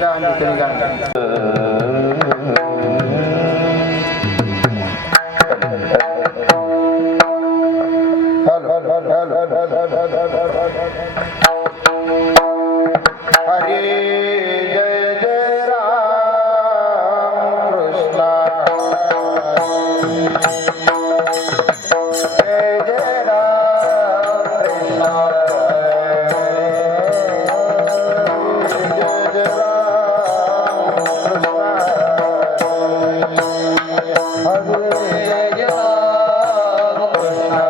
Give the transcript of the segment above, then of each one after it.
गाणी तरी गाणी हरे जय जय राम कृष्ण जय जय राम कृष्ण जय जय राम कृष्ण हरे जय जय राम कृष्ण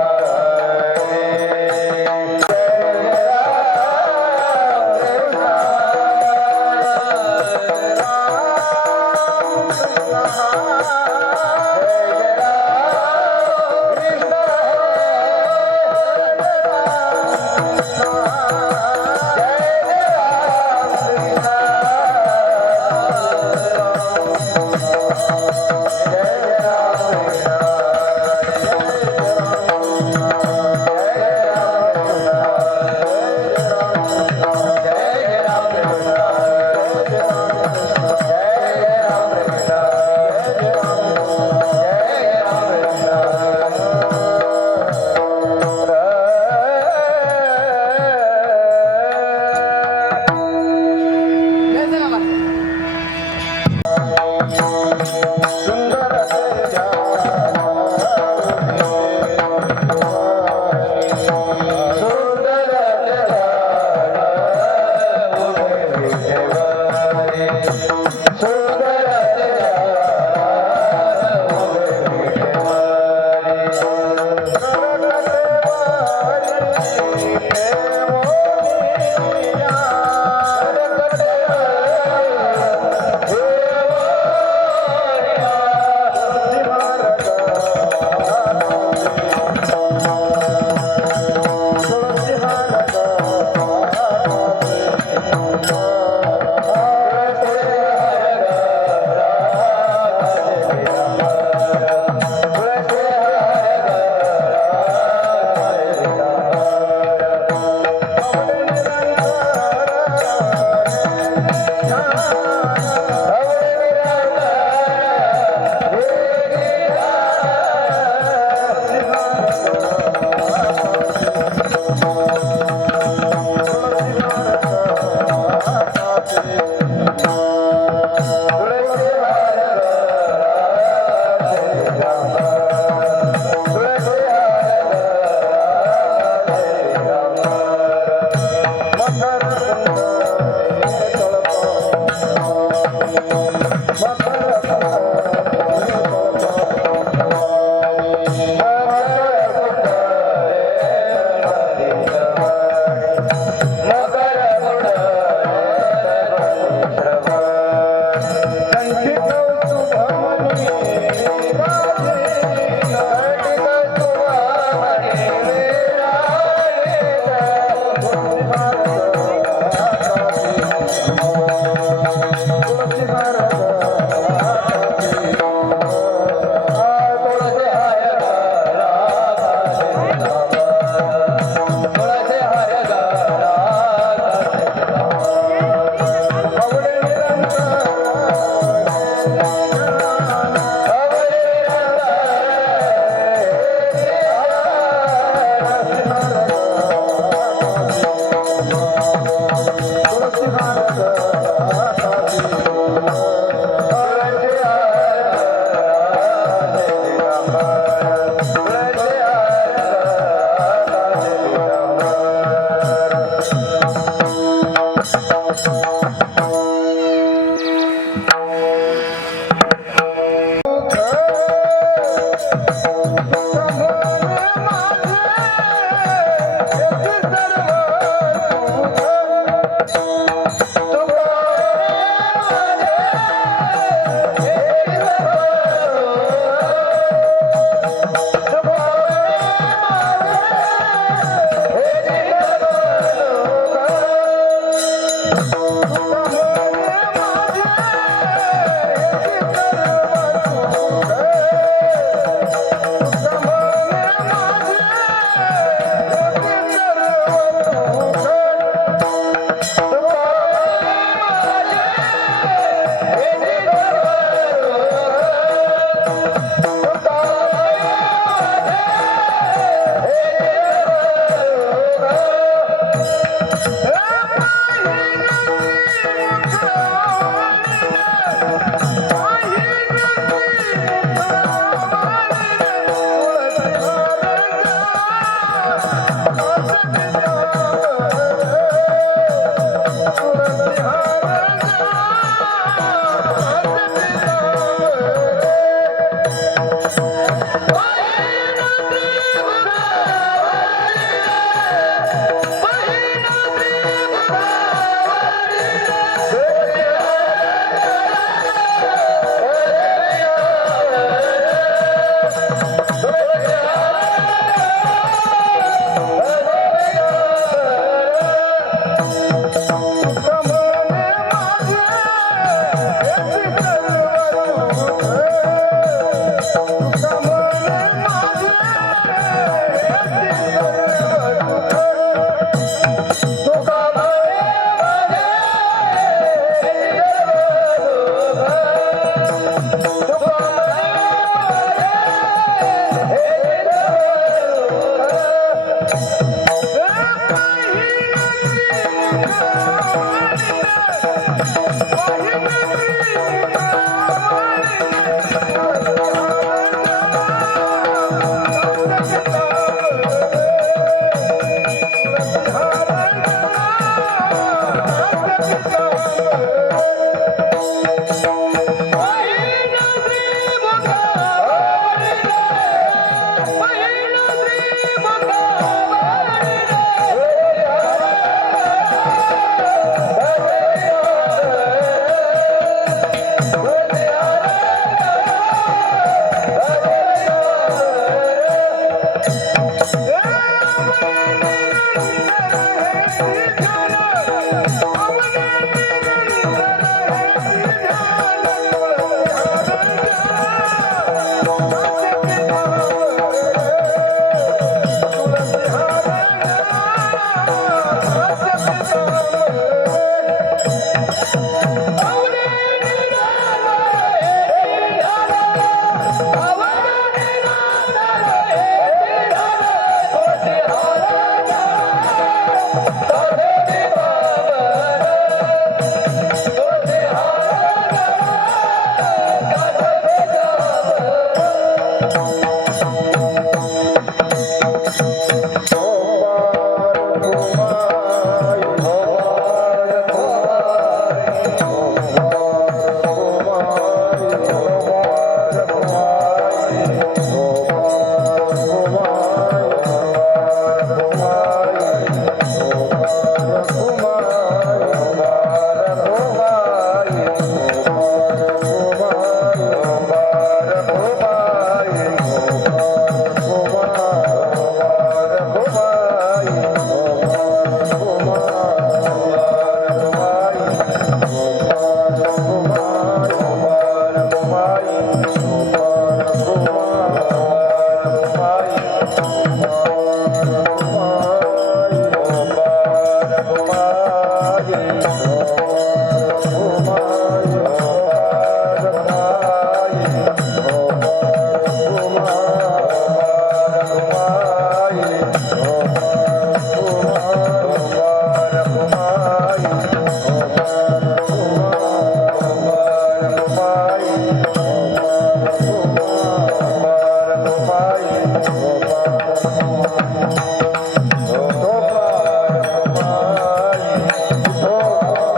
Oh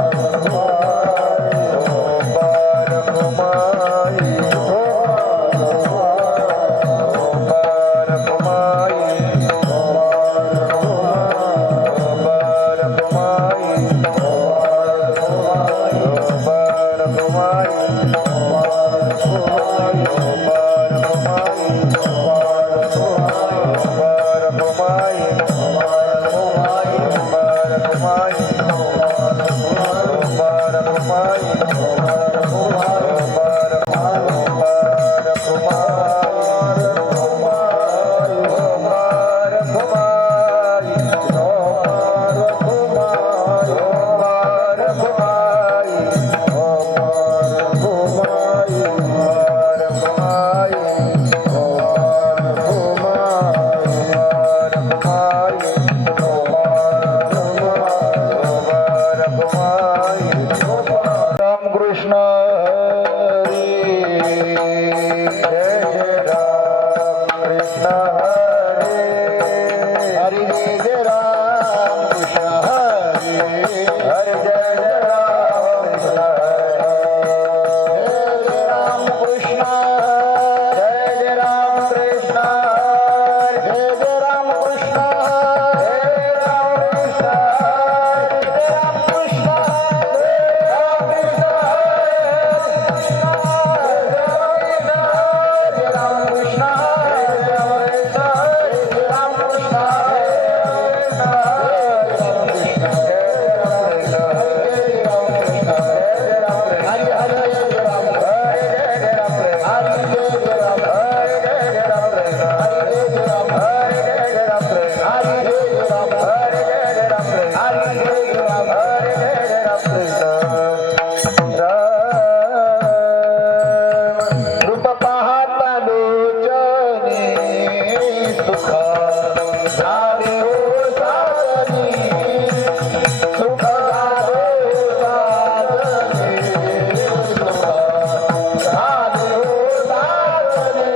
रूप पाहता लोचनी सुख झाले हो साधनी सुख झाले हो साधनी सुख झाले हो साधनी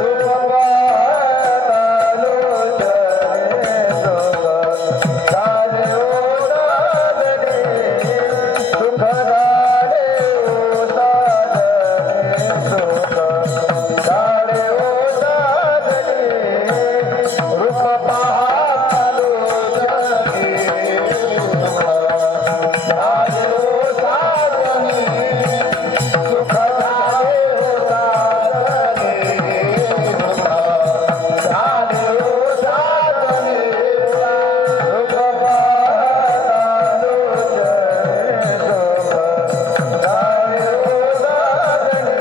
रूप पाहता लोचनी सुख झाले हो साधनी सुख झाले हो साधनी सुख झाले हो साधनी रूप पाहता लोचनी सुख झाले हो साधनी सुख झाले हो साधनी सुख झाले हो साधनी रूप पाहता लोचनी सुख झाले हो साधनी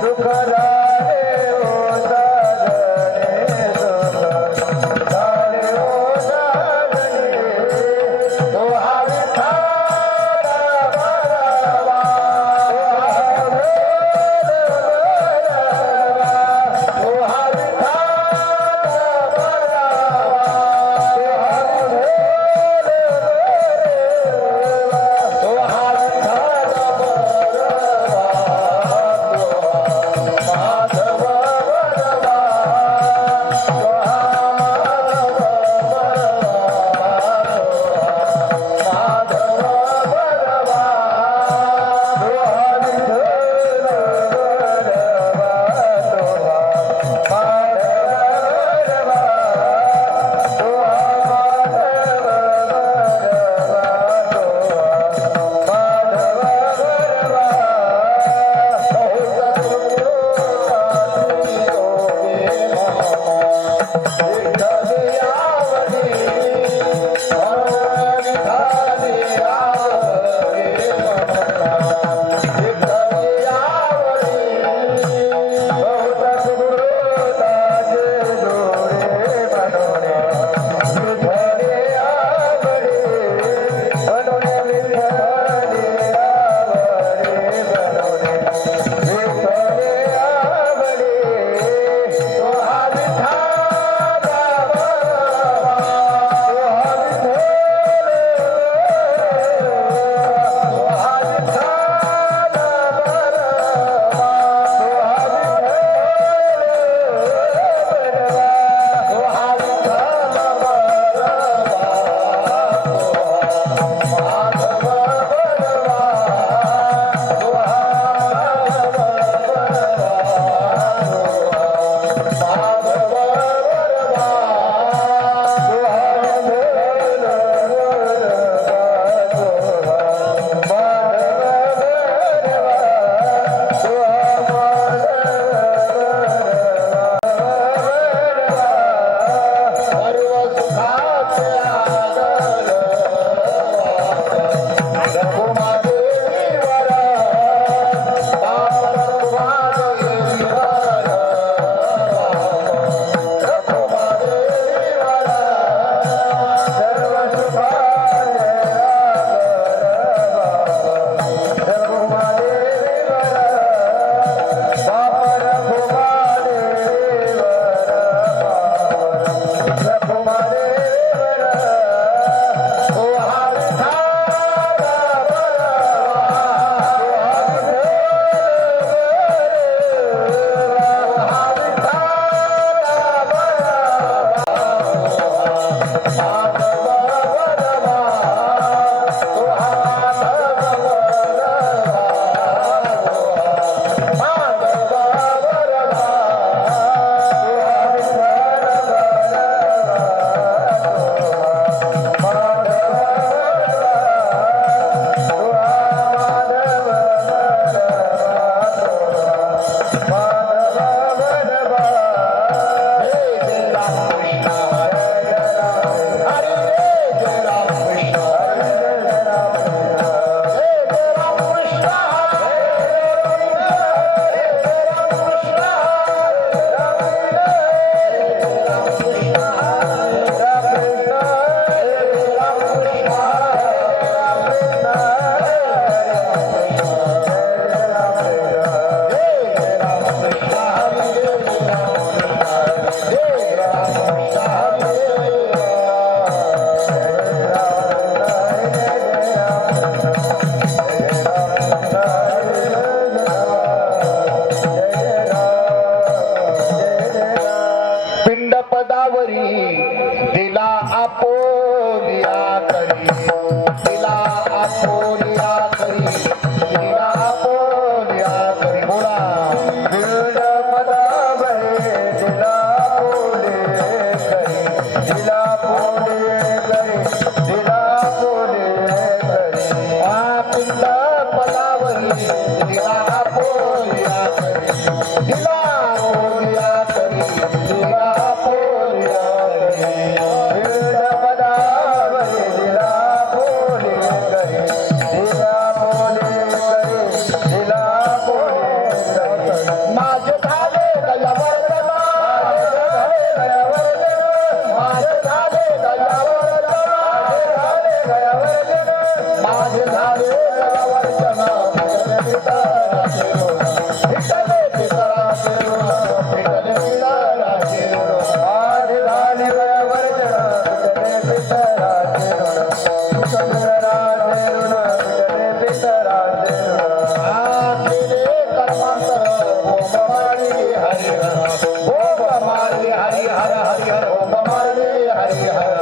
सुख झाले हो साधनी सुख झाले हो साधनी तो हा विठ्ठल बरवा तो हा विठ्ठल पिंड पदावरी दिला आपोलिया करी, दिला आपोलिया करी, दिला आपोलिया करी. बोला पिंड पदावरी दिला पोले करी, दिला पोले करी, दिला पोले करी. पिंड पदावरी दिला आपोलिया करी, दिला आपोलिया करी, दिला आपोलिया करी. पिंड पदावरी दिला पोले करी, दिला पोले करी, दिला पोले करी. माझे झाले दयावर जमा, माझे झाले दयावर जमा, माझे झाले दयावर जमा. विठ्ठले पितळाचे ऋण, विठ्ठले पितळाचे ऋण. माझे झाले दयावर जमा, विठ्ठले पितळाचे ऋण, पितळाचे ऋण, विठ्ठले पितळाचे ऋण. केले कर्मांतर ओम मारी हरि हर, ओम मारी हरि हर हरि हर, ओम मारी हरि हर.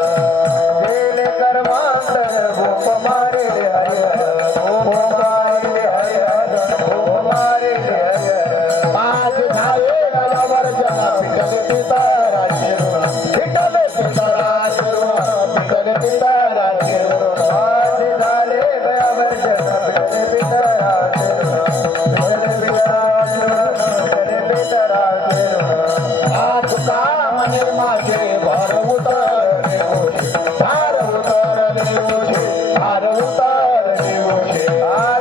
गेले कर्मांतर भूप मारे हरि हर, भूप मारे हरि हर, भूप मारे हरि हर. माझे झाले दयावर जमा, विठ्ठले पितळाचे ऋण, विठ्ठले पितळाचे ऋण, विठ्ठले पितळाचे ऋण. माझे झाले दयावर जमा, विठ्ठले पितळाचे ऋण, विठ्ठले पितळाचे ऋण, विठ्ठले पितळाचे ऋण. तुका म्हणे माझे भार उतरले ओझे, भार उतरले ओझे, भार उतरले ओझे.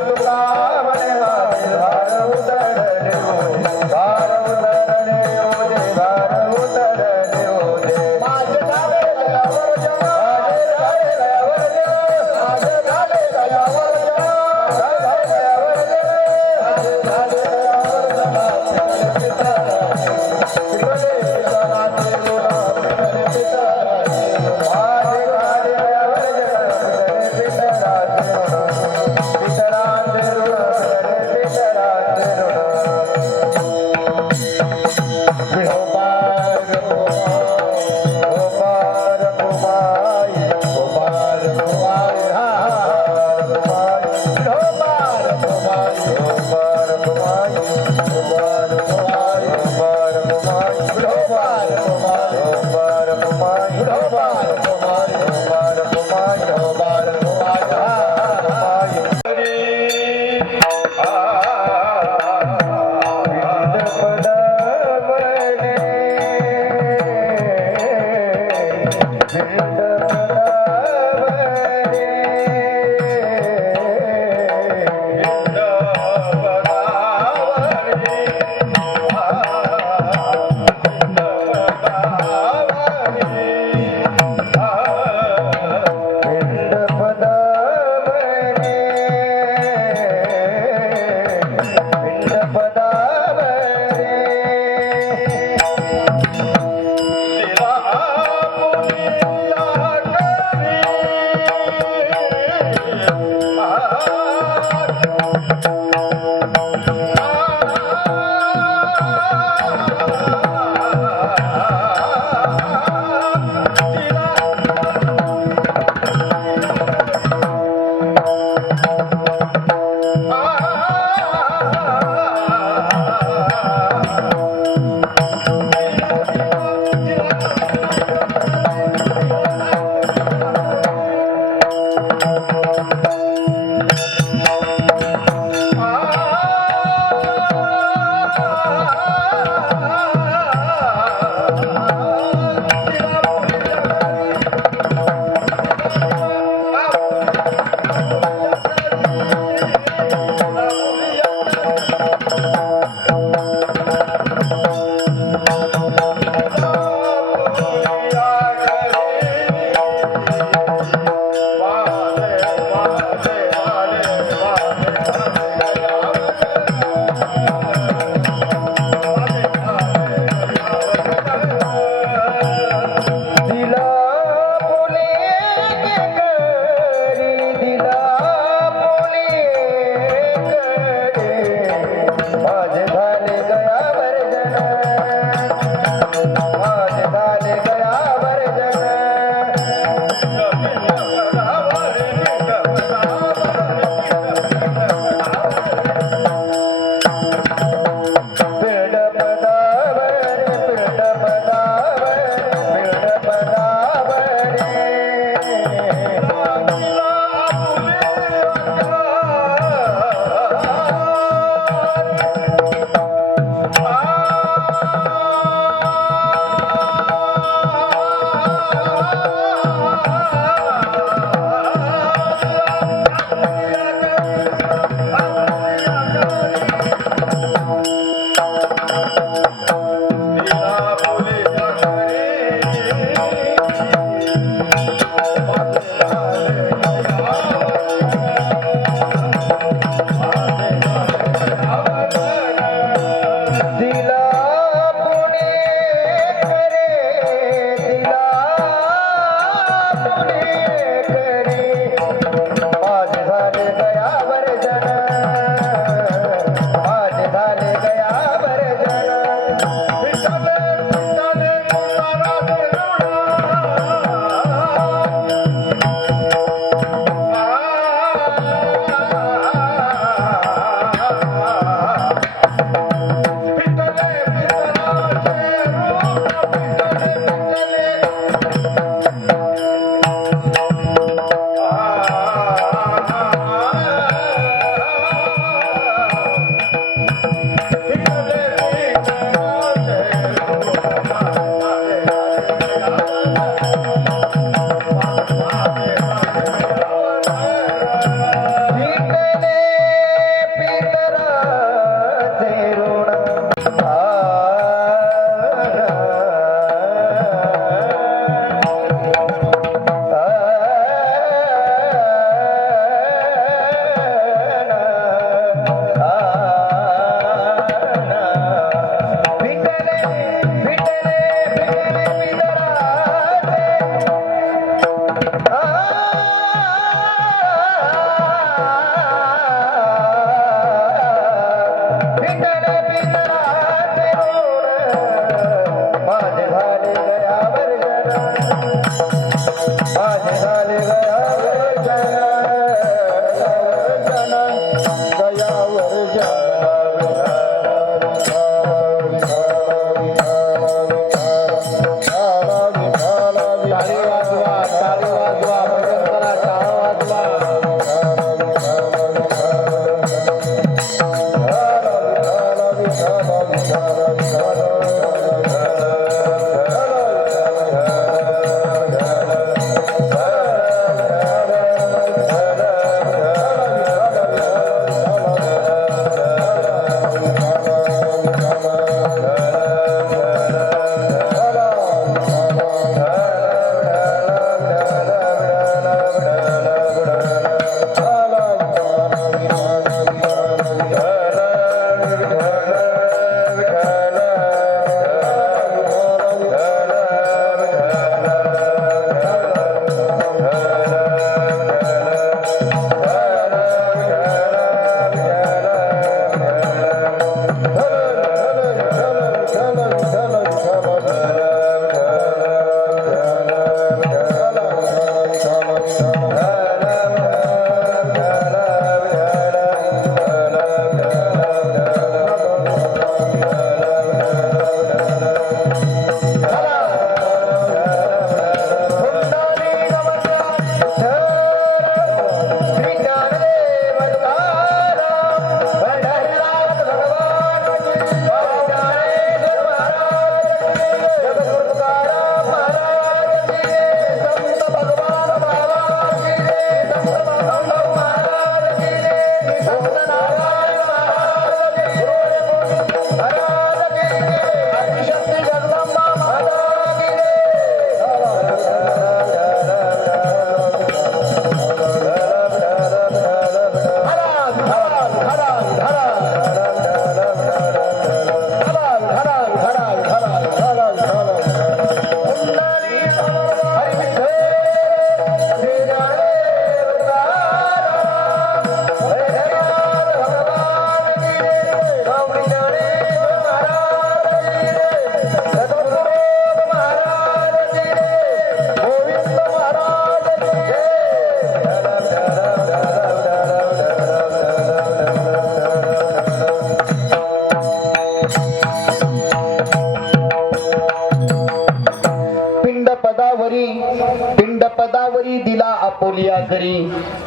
तुका म्हणे माझे भार उतरले ओझे, भार उतरले ओझे, भार उतरले ओझे. माझे झाले दयावर जमा, माझे झाले दयावर जमा, माझे झाले दयावर जमा, माझे दयावर जमा. माझे झाले दयावर जमा. विठ्ठले पितळाचे, विठ्ठले पितळाचे ऋण, विठ्ठले पितळाचे ऋण. माझे झाले दयावर जमा, विठ्ठले पितळाचे ऋण, पितळाचे ऋण, विठ्ठले पितळाचे ऋण. विठोबार गोपाळ गोपाई, गोपाळ गोपाळ हा गोपाळ विठोबार गोपाळ गोपाळ गोपाई, गोपाळ गोपाई, गोपाळ गोपाई, विठोबार गोपाळ गोपाळ गोपाई, विठोबार गोपाळ गोपाळ गोपाई, विठोबार गोपाळ हा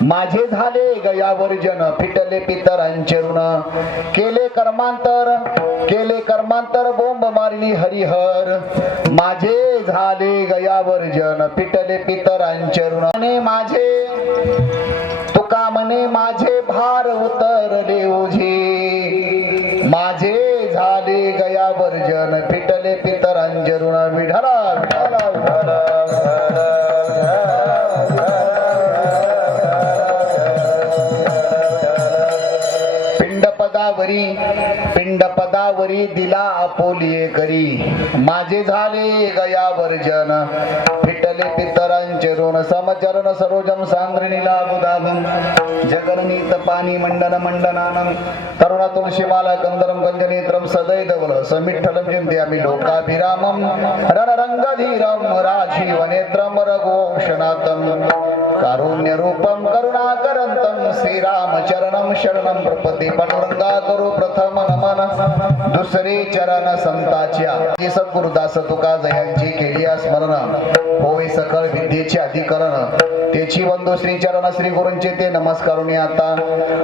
माझे झाले गयावर्जन फिटले पितरांचे ऋण केले कर्मांतर बोंब मारली हरिहर माझे झाले गयावर्जन फिटले पितरांचे ऋण माझे तुका म्हणे माझे भार उतरले ओझे माझे झाले गयावर्जन फिटले पितरांचे ऋण विढला विढला विढला पिंड पदावरी दिला आपोलिये करी माझे झाले गयावर्जन फिटले पितरांचे ऋण समचरण सरोजम सांद्रिनीला बुधाभं जगननीत पाणी मंडन मंडनानं तरुण तुलसीमाला कंदरम कंजनेत्रम सदैदवल समिठ्ठलम चिंतयामि लोकाभिरामम रणरंगधीरम राजीवनेत्रम रघुवंशनाथम कारुण्य रूपम करुणाकरंतम श्रीरामचरणम शरणम प्रपदे पांडुरंगा करू प्रथम नमन दुसरे चरण संताच्या सद्गुरुदास तुका जयांची केली स्मरण होय सकळ विद्येचे अधिकरण त्याची वंदो श्री चरण श्री गुरूंचे ते नमस्कारुनी आता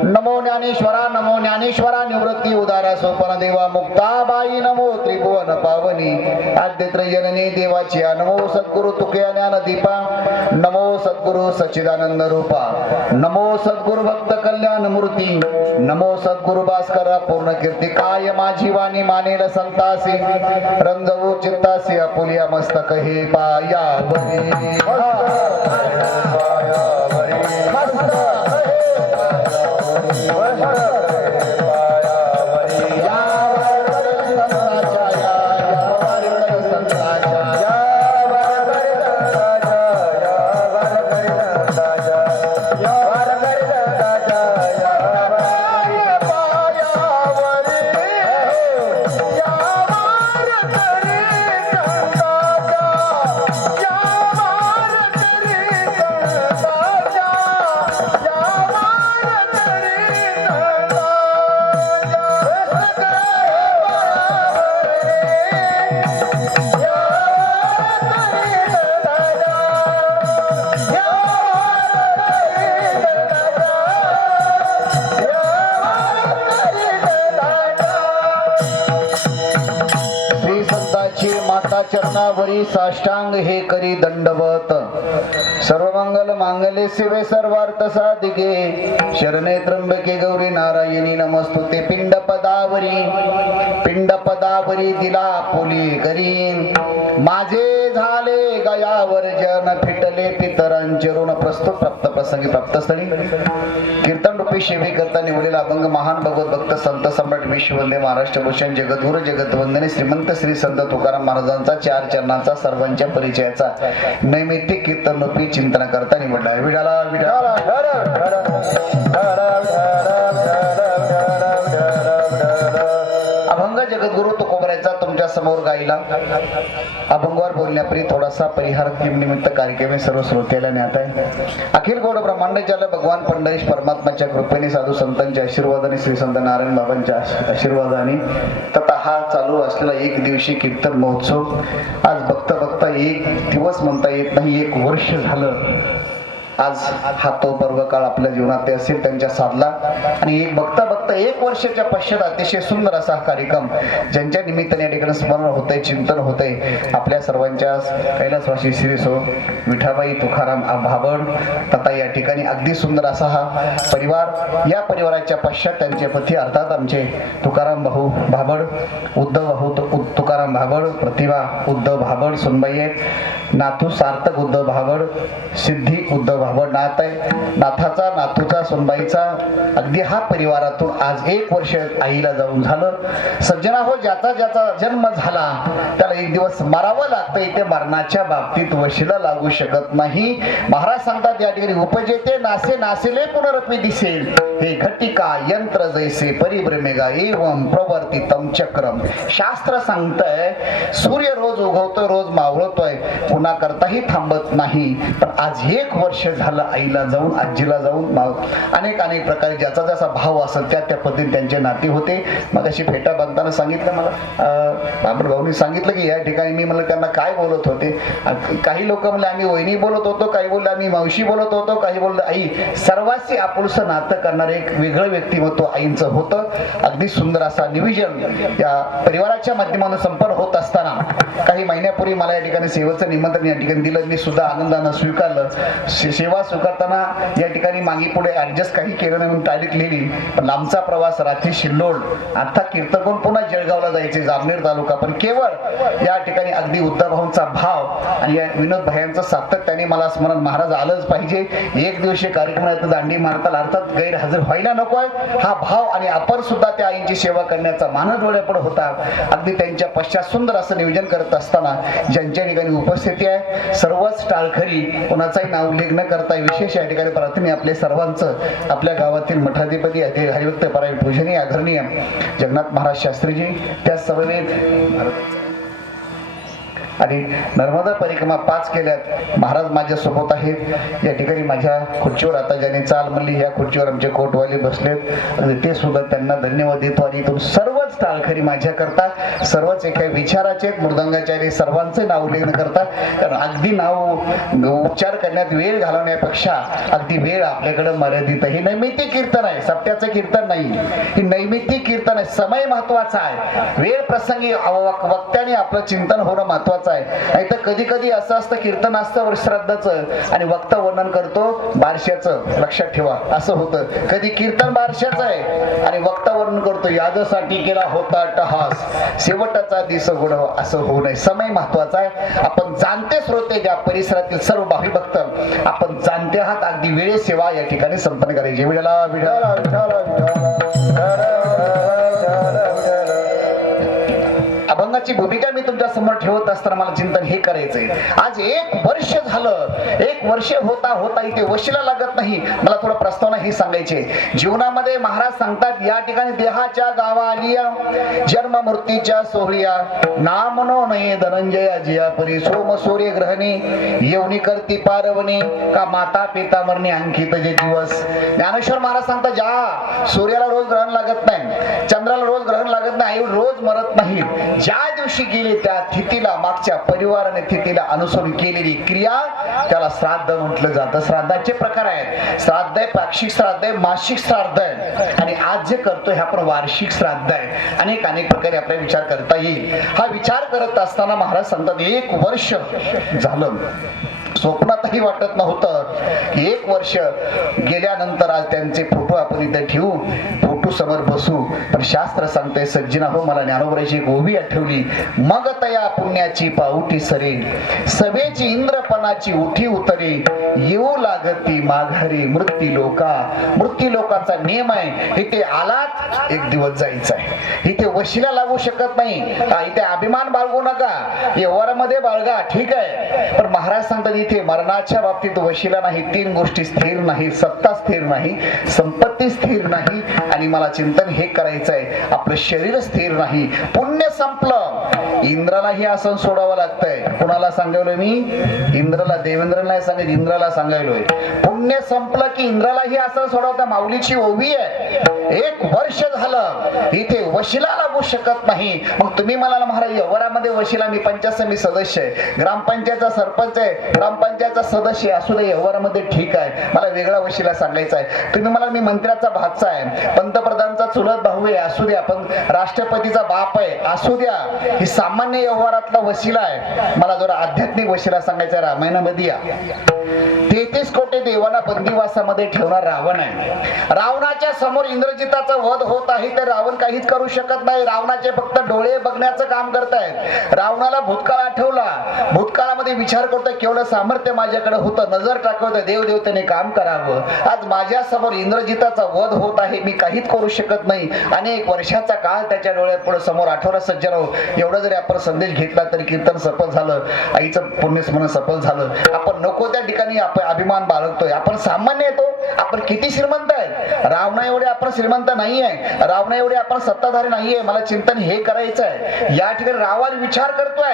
नमो ज्ञानेश्वरा निवृत्ती उदारा सोपन देवा मुक्ताबाई नमो त्रिभुवन पावनी आद्यत्र जननी देवाची नमो सद्गुरु तुके ज्ञान दीपा नमो सद्गुरु सच्चिदानंद रूपा नमो सद्गुरु भक्त कल्याण मूर्ती नमो सद्गुरु भास्कर पूर्ण कीर्ती काय माझी वाणी मानेल संतासी रंजवू चित्तासी आपुलिया मस्तक हे पायावरी चरणावरी साष्टांग हे करी दंडवत सर्वमंगल मांगल्ये शिवे सर्वार्थ साधिके शरणे त्र्यंबके गौरी नारायणी नमस्तुते पिंड पदावरी दिला पुली करी माझे झाले गयावर्जन फिटले पितरांचे ऋण प्रस्तुत प्राप्त प्रसंगी प्राप्तस्थळी कीर्तन रूपी सेवे करता निवडलेला अभंग महान भगवत भक्त संत सम्राट विश्ववंदे महाराष्ट्र भूषण जगद्गुरु जगतवंदने श्रीमंत श्री संत तुकाराम महाराजांचा चार चरणांचा सर्वांच्या परिचयाचा नैमित्तिक कीर्तन रूपी चिंतन करता निवडला आहे विठाला विठाला अभंग जगद्गुरु तुकोबऱ्याचा तुमच्या समोर गायला अभंगावर बोलण्यापूर्वी थोडासा परिहार निमित्त कार्यक्रम सर्व श्रोत्याला ज्ञात आहे अखिल गौड ब्रह्मांडाच्या भगवान पंढरीश परमात्माच्या कृपेने साधू संतांच्या आशीर्वादाने श्री संत नारायण बाबांच्या आशीर्वादाने तथा हा चालू असलेला एक दिवशी कीर्तन महोत्सव आज बघता बघता एक दिवस म्हणता येत नाही एक वर्ष झालं आज हा तो पर्व काळ आपल्या जीवनात असेल त्यांच्या साधला आणि एक बघता बघता एक वर्षाच्या पश्चात अतिशय सुंदर असा कार्यक्रम ज्यांच्या निमित्ताने या ठिकाणी स्मरण होतंय चिंतन होतंय आपल्या सर्वांच्या कैलासवासी श्री सो विठाबाई तुकाराम भाबड तथा या ठिकाणी अगदी सुंदर असा हा परिवार या परिवाराच्या पश्चात त्यांचे पती अर्थात आमचे तुकाराम भाऊ भाबड उद्धव भाऊ तुकाराम भाबड प्रतिभा उद्धव भाबड सुनबाई आहेत नाथू सार्थक उद्धव भाबड सिद्धी उद्धव भाबड नाथ आहे नाथाचा नाथूचा सुनबाईचा अगदी हा परिवारातून आज एक वर्ष आईला जाऊन झालं सज्जना हो ज्याचा ज्याचा जन्म झाला त्याला एक दिवस मरावं लागतं इथे मरणाच्या बाबतीत वशिला लागू शकत नाही महाराज सांगतात या ठिकाणी उपजेते नासे नासेले पुनरपी दिसेल हे घटिका यंत्र जैसे परिभ्रमेगा एवं प्रवर्तितम चक्रम शास्त्र सांगतंय सूर्य रोज उगवतोय रोज मावळतोय पुन्हा कुणाकरताही थांबत नाही. पण आज 1 वर्ष झालं आईला जाऊन, आजीला जाऊन, अनेक अनेक प्रकारे ज्याचा ज्याचा भाव असेल त्या त्या पद्धतीने त्यांचे नाते होते. मग अशी फेटा बांधताना सांगितलं मला बाबर भाऊनी सांगितलं की या ठिकाणी मी म्हणलं त्यांना काय बोलत होते. काही लोक म्हणले आम्ही वहिनी बोलत होतो, काही बोलले आम्ही मावशी बोलत होतो, काही बोलले आई. सर्वांशी आपुलसं नातं करणारं एक वेगळं व्यक्तिमत्व आईंचं होतं. अगदी सुंदर असा निविजन या परिवाराच्या माध्यमातून संपन्न होत असताना काही महिन्यापूर्वी मला या ठिकाणी सेवेचं निमंत्रण या ठिकाणी दिलं. मी सुद्धा आनंदानं स्वीकारलं. सेवा स्वीकारताना या ठिकाणी मागे पुढे ऍडजस्ट काही केलं नाही म्हणून तारीख लिहिली. पण लांबचा प्रवास रात्री शिल्लोड, आता कीर्तन पुन्हा जळगावला जायचे, जामनेर तालुका. पण केवळ या ठिकाणी अगदी उद्धवभाऊंचा भाव आणि या विनोद भायांचं सातत्याने मला स्मरण महाराज आलंच पाहिजे. एक दिवशीय कार्यक्रमात दांडी मारताल अर्थात गैरहजर व्हायला नकोय. हा भाव आणि आपण सुद्धा त्या आईंची सेवा करण्याचा मान डोळ्यापुढे होता. अगदी त्यांच्या पश्चात सुंदर असं नियोजन करत असताना ज्यांच्या ठिकाणी उपस्थिती आहे सर्वच टाळखरी, कोणाचाही नाव उल्लेख न करता विशेष या ठिकाणी प्रार्थने आपले सर्वांचं, आपल्या गावातील मठाधिपती हरिभक्त परायण पूजनीय आदरणीय जगन्नाथ महाराज शास्त्रीजी, त्या समवेत आणि नर्मदा परिक्रमा 5 केल्यात. महाराज माझ्या सोबत आहेत. या ठिकाणी माझ्या खुर्चीवर आता ज्याने चाल म्हणली या खुर्चीवर आमचे कोटवाले बसलेत आणि ते सुद्धा त्यांना धन्यवाद देतो. आणि इथून सर्वच टाळखरी माझ्या करता, सर्वच एका विचाराचे मृदंगाचार्य, सर्वांचे नाव उल्लेख करतात. कारण अगदी नाव उच्चार करण्यात वेळ घालवण्यापेक्षा अगदी वेळ आपल्याकडे मर्यादित आहे. ही नैमित्तिक कीर्तन आहे, सप्त्याचं कीर्तन नाही. ही नैमित्तिक कीर्तन आहे. समय महत्वाचा आहे. वेळ प्रसंगी वक्त्याने आपलं चिंतन होणं महत्वाचं आहे. नाही तर कधी कधी असं असतं कीर्तन असतं श्राद्धाचं आणि वक्ता वर्णन करतो बारशाचं. लक्षात ठेवा असं होतं. कधी कीर्तन बारशाचं आहे आणि वक्ता वर्णन करतो यादसाठी केला होता अट्टहास, शेवटाचा दिस गोडवा. असं होऊ नये. समय महत्वाचा आहे. आपण जाणते श्रोते ज्या परिसरातील सर्व भावी भक्त आपण जाणते आहात. अगदी वेळेत सेवा या ठिकाणी संपन्न करायची. विडाला अभंगाची भूमिका मी तुमच्या समोर ठेवत असताना मला चिंतन हे करायचंय. आज 1 वर्ष झालं, 1 वर्ष होता होता इथे वशिला लागत नाही. मला थोडं प्रस्तावना ही सांगायची. जीवनामध्ये महाराज सांगतात या ठिकाणी देहाच्या गावा आलिया, जन्म मृत्यूच्या सोहळ्या, नाम नो नये धनंजया जिया परी, सोम सूर्य ग्रहणे येवनी करती पारवणे, का माता पिता मरणे अंकित जे दिवस. ज्ञानेश्वर महाराज सांगतात ज्या सूर्याला रोज ग्रहण लागत नाही, चंद्राला रोज ग्रहण लागत नाही, आई रोज मरत नाही, ज्या दिवशी गेले त्या तिथीला मागच्या परिवाराने तिथीला अनुसरून केलेली क्रिया त्याला श्राद्ध म्हटलं जातं. श्राद्धाचे प्रकार आहेत. श्राद्ध आहे, पाक्षिक श्राद्ध आहे, मासिक श्राद्ध आहे आणि आज जे करतोय हा पण वार्षिक श्राद्ध आहे. अनेक अनेक प्रकारे आपला विचार करता येईल. हा विचार करत असताना महाराज सांगतात 1 वर्ष झालं. स्वप्नातही वाटत नव्हतं की 1 वर्ष गेल्यानंतर आज त्यांचे फोटो आपण इथे ठेवू, फोटो समोर बसू. पण शास्त्र सांगते सज्जना हो, मला ज्ञानोबराची एक ओवी आठवली. मग तया पुण्याची पाऊटी सरे, सभेची इंद्रपणाची उठी उतरे, येऊ लागती माघारी मृत्यू लोका. मृत्यू लोकाचा नियम आहे. इथे आलात 1 दिवस जायचा आहे. इथे वशिला लागू शकत नाही. इथे अभिमान बाळगू नका, व्यवहारामध्ये बाळगा, ठीक आहे. पण महाराज सांगतात इथे मरणाच्या बाबतीत वशिला नाही. 3 गोष्टी स्थिर नाही. सत्ता स्थिर नाही, संपत्ती स्थिर नाही आणि मला चिंतन हे करायचं आहे आपलं शरीर स्थिर नाही. पुण्य संपलं, इंद्रालाही आसन सोडावं लागतंय. कुणाला सांगायलोय मी? इंद्राला. देवेंद्रला नाही सांगायचं, इंद्राला सांगायलोय. पुण्य संपलं की इंद्रालाही आसन सोडावं. माऊलीची ओवी आहे. 1 वर्ष झालं इथे वशिला लागू शकत नाही. मग तुम्ही म्हणाला महाराज व्यवहारामध्ये वशिला, मी पंचायत समिती सदस्य आहे, ग्रामपंचायतचा सरपंच आहे, ग्रामपंचायतचा सदस्य असू दे, व्यवहारामध्ये ठीक आहे, मला वेगळा वशिला सांगायचा आहे. तुम्ही मला मी मंत्र्याचा भाचा आहे, पंतप्रधानचा चुलत भाऊ आहे असू द्या, पण राष्ट्रपतीचा बाप आहे असू द्या, ही सामान्य व्यवहारातला वशिला आहे. मला जरा आध्यात्मिक वशिला सांगायचा. रामायणामध्ये या 33 कोटी देवांना बंदिवासामध्ये ठेवणार रावण आहे. रावणाच्या समोर इंद्रजिताचा वध होत आहे तर रावण काहीच करू शकत नाही. रावणाचे फक्त डोळे बघण्याचं काम करतायत. रावणाला भूतकाळ आठवला, भूतकाळामध्ये विचार करतोय केवढं सामर्थ्य माझ्याकडे होतं, नजर टाकवतोय, देवदेवतेने काम करावं. आज माझ्या समोर इंद्रजिताचा वध होत आहे, मी काहीच करू शकत नाही. अनेक वर्षाचा काळ त्याच्या डोळ्यापुढे समोर आठवला. सज्जनो, एवढा जरी आपण संदेश घेतला तरी कीर्तन सफल झालं, आईचं पुण्यस्मरण सफल झालं. आपण नको त्या ठिकाणी आपण अभिमान बाळगतो. करतोय. आपण सामान्य येतो. आपण किती श्रीमंत आहे? रावणा एवढे आपण श्रीमंत नाही आहे. रावणा एवढे आपण सत्ताधारी नाहीये. मला चिंतन हे करायचं आहे. या ठिकाणी रावण विचार करतोय,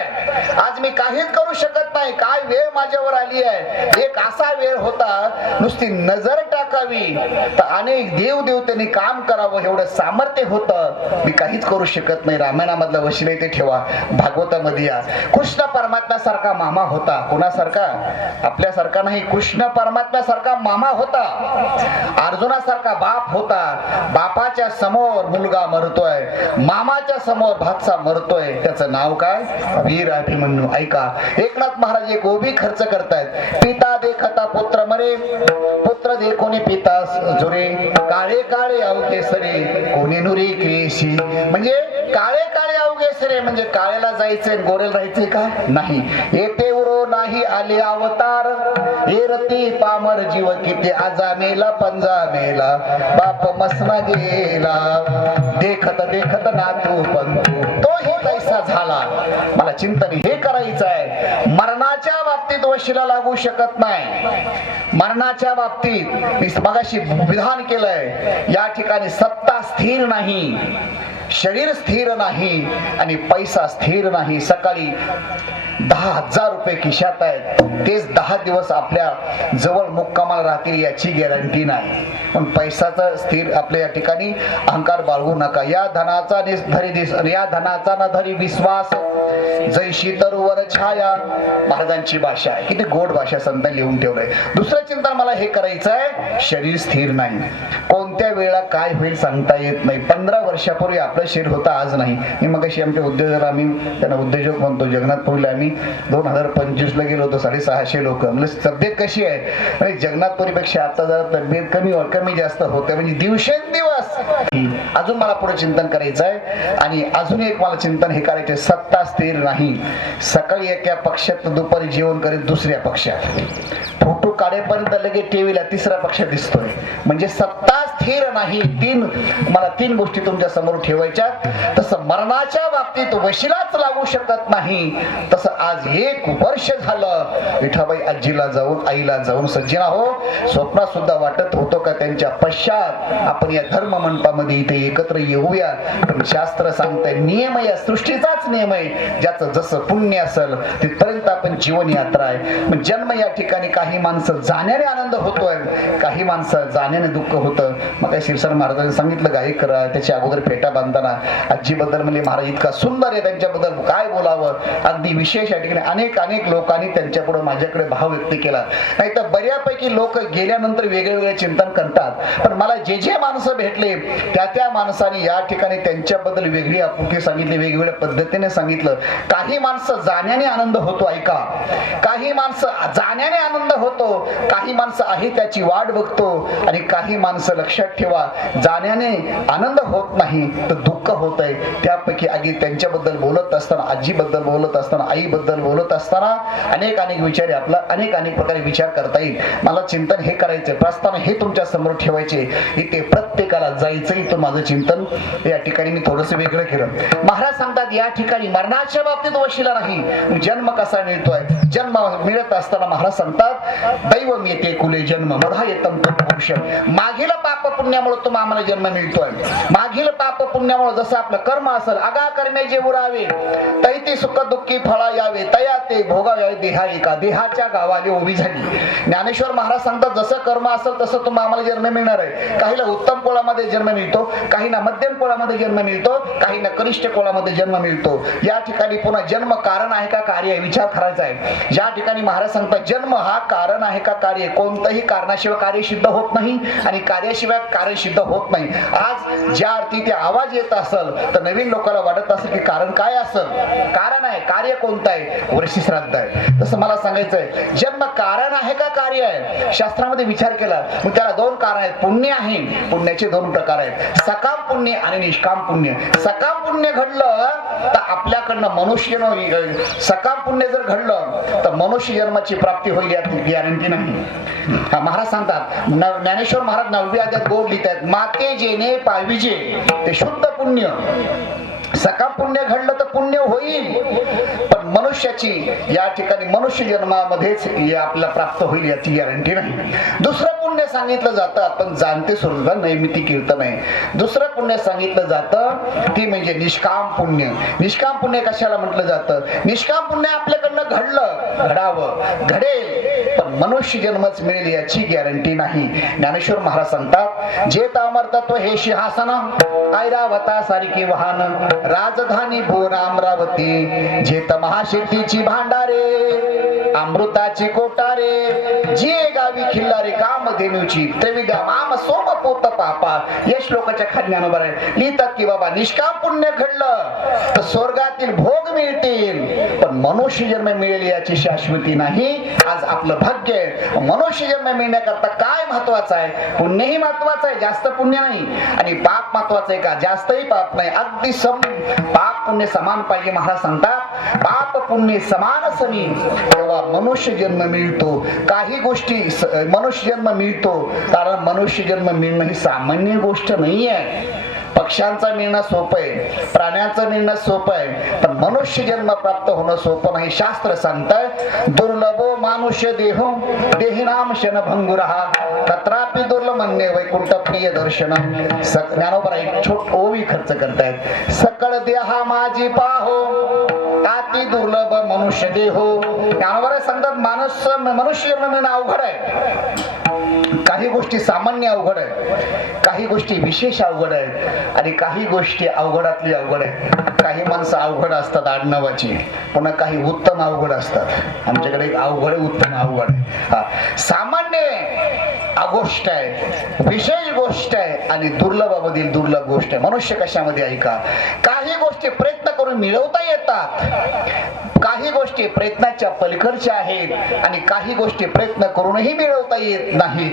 आज मी काहीच करू शकत नाही. काय वेळ माझ्यावर आली आहे. एक असा वेळ होता नुसती नजर टाकावी तर अनेक देव देवतेने काम करावं एवढं सामर्थ्य होतं. मी काहीच करू शकत नाही. रामायणामधला वशिला इथे ठेवा, भागवतामध्ये या. कृष्ण परमात्म्यासारखा मामा होता. कोणासारखा? आपल्यासारखा नाही. कृष्ण परमात्म्यासारखा मामा होता. अर्जुनासारखा बाप होता. बापाच्या समोर मुलगा मरतोय, मामाच्या समोर भाचा मरतोय. त्याचं नाव काय? वीर अभिमन्यू. ऐका, एकनाथ महाराज एक ओबी खर्च करतायत. पिता देखता पुत्र मरे, पुत्र देखोने पिता जुरे, काळे काळे अवघे सरे कोणी नुरी केशी. म्हणजे काळे काळे अवघे सरे म्हणजे काळेला जायचंय, गोरेला राहायचंय का? नाही. येते उरो नाही आले अवतार, एरती पामर जीव किती आजा मेला पंजा मेला, बाप मसना गेला, देखत देखत नातू पंतू तोही कैसा झाला. मला चिंतन हे करायचं आहे. मरणाच्या बाबतीत वशिला लागू शकत नाही. मरणाच्या बाबतीत मी मगाशी विधान केलंय, या ठिकाणी सत्ता स्थिर नाही, शरीर स्थिर नाही आणि पैसा स्थिर नाही. सकाळी 10,000 रुपये खिशात आहेत, तेच 10 दिवस आपल्या जवळ मुक्कामाला राहतील याची गॅरंटी नाही. पण पैसाचा स्थिर आपल्या या ठिकाणी अहंकार बाळगू नका. या धनाचा या धनाचा न धरी विश्वास, जैशी तरुवर छाया. महाराजांची भाषा आहे, किती गोड भाषा संतांनी लिहून ठेवलंय. दुसरं चिंतन मला हे करायचं आहे, शरीर स्थिर नाही. कोणत्या वेळा काय होईल सांगता येत नाही. 15 वर्षापूर्वी आपलं शरीर होतं, आज नाही. मी मगाशी आमच्या उद्योजक, आम्ही त्यांना उद्योजक म्हणतो, जगन्नाथपुरीला आम्ही 2025 ला गेलो होतो. 650 लोक. म्हणजे तब्येत कशी आहे? म्हणजे जगन्नाथपुरीपेक्षा आता जरा तब्येत कमी जास्त होते. म्हणजे दिवसेंदिवस अजून मला पुढे चिंतन करायचं आहे. आणि अजून एक मला चिंतन हे करायचे, सत्ता स्थिर नाही. सकाळी एका पक्षात, दुपारी जेवण करीत दुसऱ्या पक्षात, फोटो काढेपर्यंत लगेच टीव्हीला तिसरा पक्ष दिसतोय. म्हणजे सत्ता स्थिर नाही. मला तीन गोष्टी तुमच्या समोर ठेवायच्या. तसं मरणाच्या बाबतीत वशिलाच लागू शकत नाही, तसं आज 1 वर्ष झालं विठाबाई आजीला जाऊन, आईला जाऊन. सज्जना हो, स्वप्नात सुद्धा वाटत होतो का त्यांच्या पश्चात आपण या धर्म मंडपामध्ये इथे एकत्र येऊया. पण शास्त्र सांगतंय, नियम या सृष्टीचाच नियम आहे, ज्याचं जसं पुण्य असेल तिथपर्यंत आपण जीवन यात्रा आहे. जन्म या ठिकाणी काही माणसं जाण्याने आनंद होतोय, काही माणसं जाण्याने दुःख होतं. मग शिरसाट महाराजांनी सांगितलं गायक करा, त्याच्या अगोदर फेटा बांधताना आजीबद्दल म्हणजे महाराज इतका सुंदर आहे, त्यांच्याबद्दल काय बोलावं. अगदी विशेष या ठिकाणी अनेक लोकांनी त्यांच्यापुढे माझ्याकडे भाव व्यक्त केला. नाही तर बऱ्यापैकी लोक गेल्यानंतर वेगळे चिंतन करतात. पण मला जे माणसं भेटले त्या माणसांनी या ठिकाणी त्यांच्याबद्दल वेगळी आपुलकी सांगितली, वेगवेगळ्या पद्धतीने सांगितलं. काही माणसं जाण्याने आनंद होतो, ऐका, काही माणसं जाण्याने आनंद होतो, काही माणसं आहे त्याची वाट बघतो, आणि काही माणसं लक्षात ठेवा, जाण्याने आनंद होत नाही तर दुःख होत आहे. त्यापैकी आधी त्यांच्याबद्दल बोलत असताना, आजीबद्दल बोलत असताना, आईबद्दल बोलत असताना अनेक विचार आपला अनेक प्रकारे विचार करता येईल. मला चिंतन हे करायचं, प्रस्ताव हे तुमच्या समोर ठेवायचे. इथे प्रत्येकाला जायचं. इथं माझं चिंतन या ठिकाणी मी थोडंसं वेगळं केलं. महाराज सांगतात या ठिकाणी मरणाच्या बाबतीत वशिला नाही. जन्म कसा मिळतोय? जन्म मिळत असताना महाराज सांगतात, दैव मिळते कुले जन्म मधा येतम पुरुष. मागील पाप पुण्यामुळे तुम्हाला आम्हाला जन्म मिळतोय. मागील पाप पुण्यामुळे जसं आपलं कर्म असेल, आगा कर्मे जे उरावे तैती सुख दुःखी फळा यावे, तया ते भोगावे देहा एका. देहाच्या गावाली उभी झाली. ज्ञानेश्वर महाराज सांगतात, जसं कर्म असेल तसं तुम्हाला आम्हाला जन्म मिळणार आहे. काहीला उत्तम कुळामध्ये जन्म मिळतो, काहींना मध्यम कुळामध्ये जन्म मिळतो, काहींना कनिष्ठ कुळामध्ये जन्म मिळतो. या ठिकाणी पुन्हा जन्म कारण आहे का कार्य आहे, विचार करायचा आहे. या ठिकाणी महाराज सांगतात, जन्म हा कारण आहे का कार्य? कोणतंही कारणाशिवाय कार्य सिद्ध होत नाही, आणि कार्याशिवाय कार्य सिद्ध होत नाही. आज ज्या अर्थी ते आवाज येत असेल तर नवीन लोकांना वाटत असेल की कारण काय असेल? कारण आहे. कार्य कोणतं आहे? वर्षी श्राद्ध आहे. तसं मला सांगायचंय, जन्म कारण आहे का कार्य आहे? शास्त्रामध्ये विचार केला, मग त्याला 2 कारण आहेत. पुण्य आहे, पुण्याचे 2 प्रकार आहेत, सकाम पुण्य आणि निष्काम पुण्य. सकाम पुण्य घडलं तर आपल्याकडनं मनुष्य, सकाम पुण्य जर घडलं तर मनुष्य जन्माची प्राप्ती होईल यात गॅरंटी नाही. महाराज सांगतात, ज्ञानेश्वर महाराज 9व्या अध्यायात गोड लिहितात, माते जेने पाविजे ते शुद्ध पुण्य. सकाम पुण्य घडलं तर पुण्य होईल, पण मनुष्याची या ठिकाणी मनुष्य जन्मामध्येच आपल्याला प्राप्त होईल याची गॅरंटी नाही. दुसरं पुण्य सांगितलं जातं, आपण जाणते स्वरूपात नैमित्तिक कीर्तन आहे. दुसरं पुण्य सांगितलं जातं ती म्हणजे निष्काम पुण्य. निष्काम पुण्य कशाला म्हटलं जातं? निष्काम पुण्य आपल्याकडनं घडलं, घडावं, घडेल, पण मनुष्य जन्मच मिळेल याची गॅरंटी नाही. ज्ञानेश्वर महाराज सांगतात, जे तामरतत्व हे सिंहासन, ऐरावता सारखी वाहन, राजधानी भुवन अमरावती, जेत महाशक्तीची भांडारे, अमृताची कोटारे, जे गावी खिल्लारे कामधेनूची, त्रिविद्या माम सोम पोत पापा. या श्लोकाच्या खाली लिहितात की बाबा निष्काम पुण्य घडलं तर स्वर्गातील भोग मिळतील, पण मनुष्य जन्म मिळेल याची शाश्वती नाही. आज आपलं भाग्य आहे. मनुष्य जन्म मिळण्याकरता काय महत्वाचं आहे? पुण्यही महत्वाचं आहे, जास्त पुण्य नाही, आणि पाप महत्वाचं आहे का? जास्तही पाप नाही, अगदी पाप पुण्य समान पाहिजे. महाराज सांगतात पाप पुण्य समान समी, तेव्हा मनुष्य जन्म मिळतो. काही गोष्टी मनुष्य जन्म मिळतो, कारण मनुष्य जन्म मिळणं ही सामान्य गोष्ट नाही आहे. पक्ष्यांचा मिळणं सोपं आहे, प्राण्यांचं मिळणं सोपं आहे, पण मनुष्य जन्म प्राप्त होणं सोपं नाही. शास्त्र सांगतंय दुर्लभो मानुष्य देहो देहिनाम क्षणभंगुरः तत्रापि दुर्लभन्ये वैकुंठ प्रिय दर्शन. ज्ञानोबा एक छोट ओवी खर्च करतायत. सकळ देहा माझी पाहो अति दुर्लभ मनुष्य देहो. ज्ञानोबा सांगतात मनुष्य जन्म मिळणं अवघड आहे. काही गोष्टी सामान्य अवघड आहे, काही गोष्टी विशेष अवघड आहेत, आणि काही गोष्टी अवघडातली अवघड आहे. काही माणसं अवघड असतात आडनावाची, पुन्हा काही उत्तम अवघड असतात. आमच्याकडे एक अवघड उत्तम अवघड आहे. सामान्य गोष्ट आहे, विशेष गोष्ट आहे, आणि दुर्लभामधील दुर्लभ गोष्ट आहे. मनुष्य कशामध्ये आहे का? काही गोष्टी प्रयत्न करून मिळवता येतात, काही गोष्टी प्रयत्नाच्या पलीकडच्या आहेत, आणि काही गोष्टी प्रयत्न करूनही मिळवता येत नाही.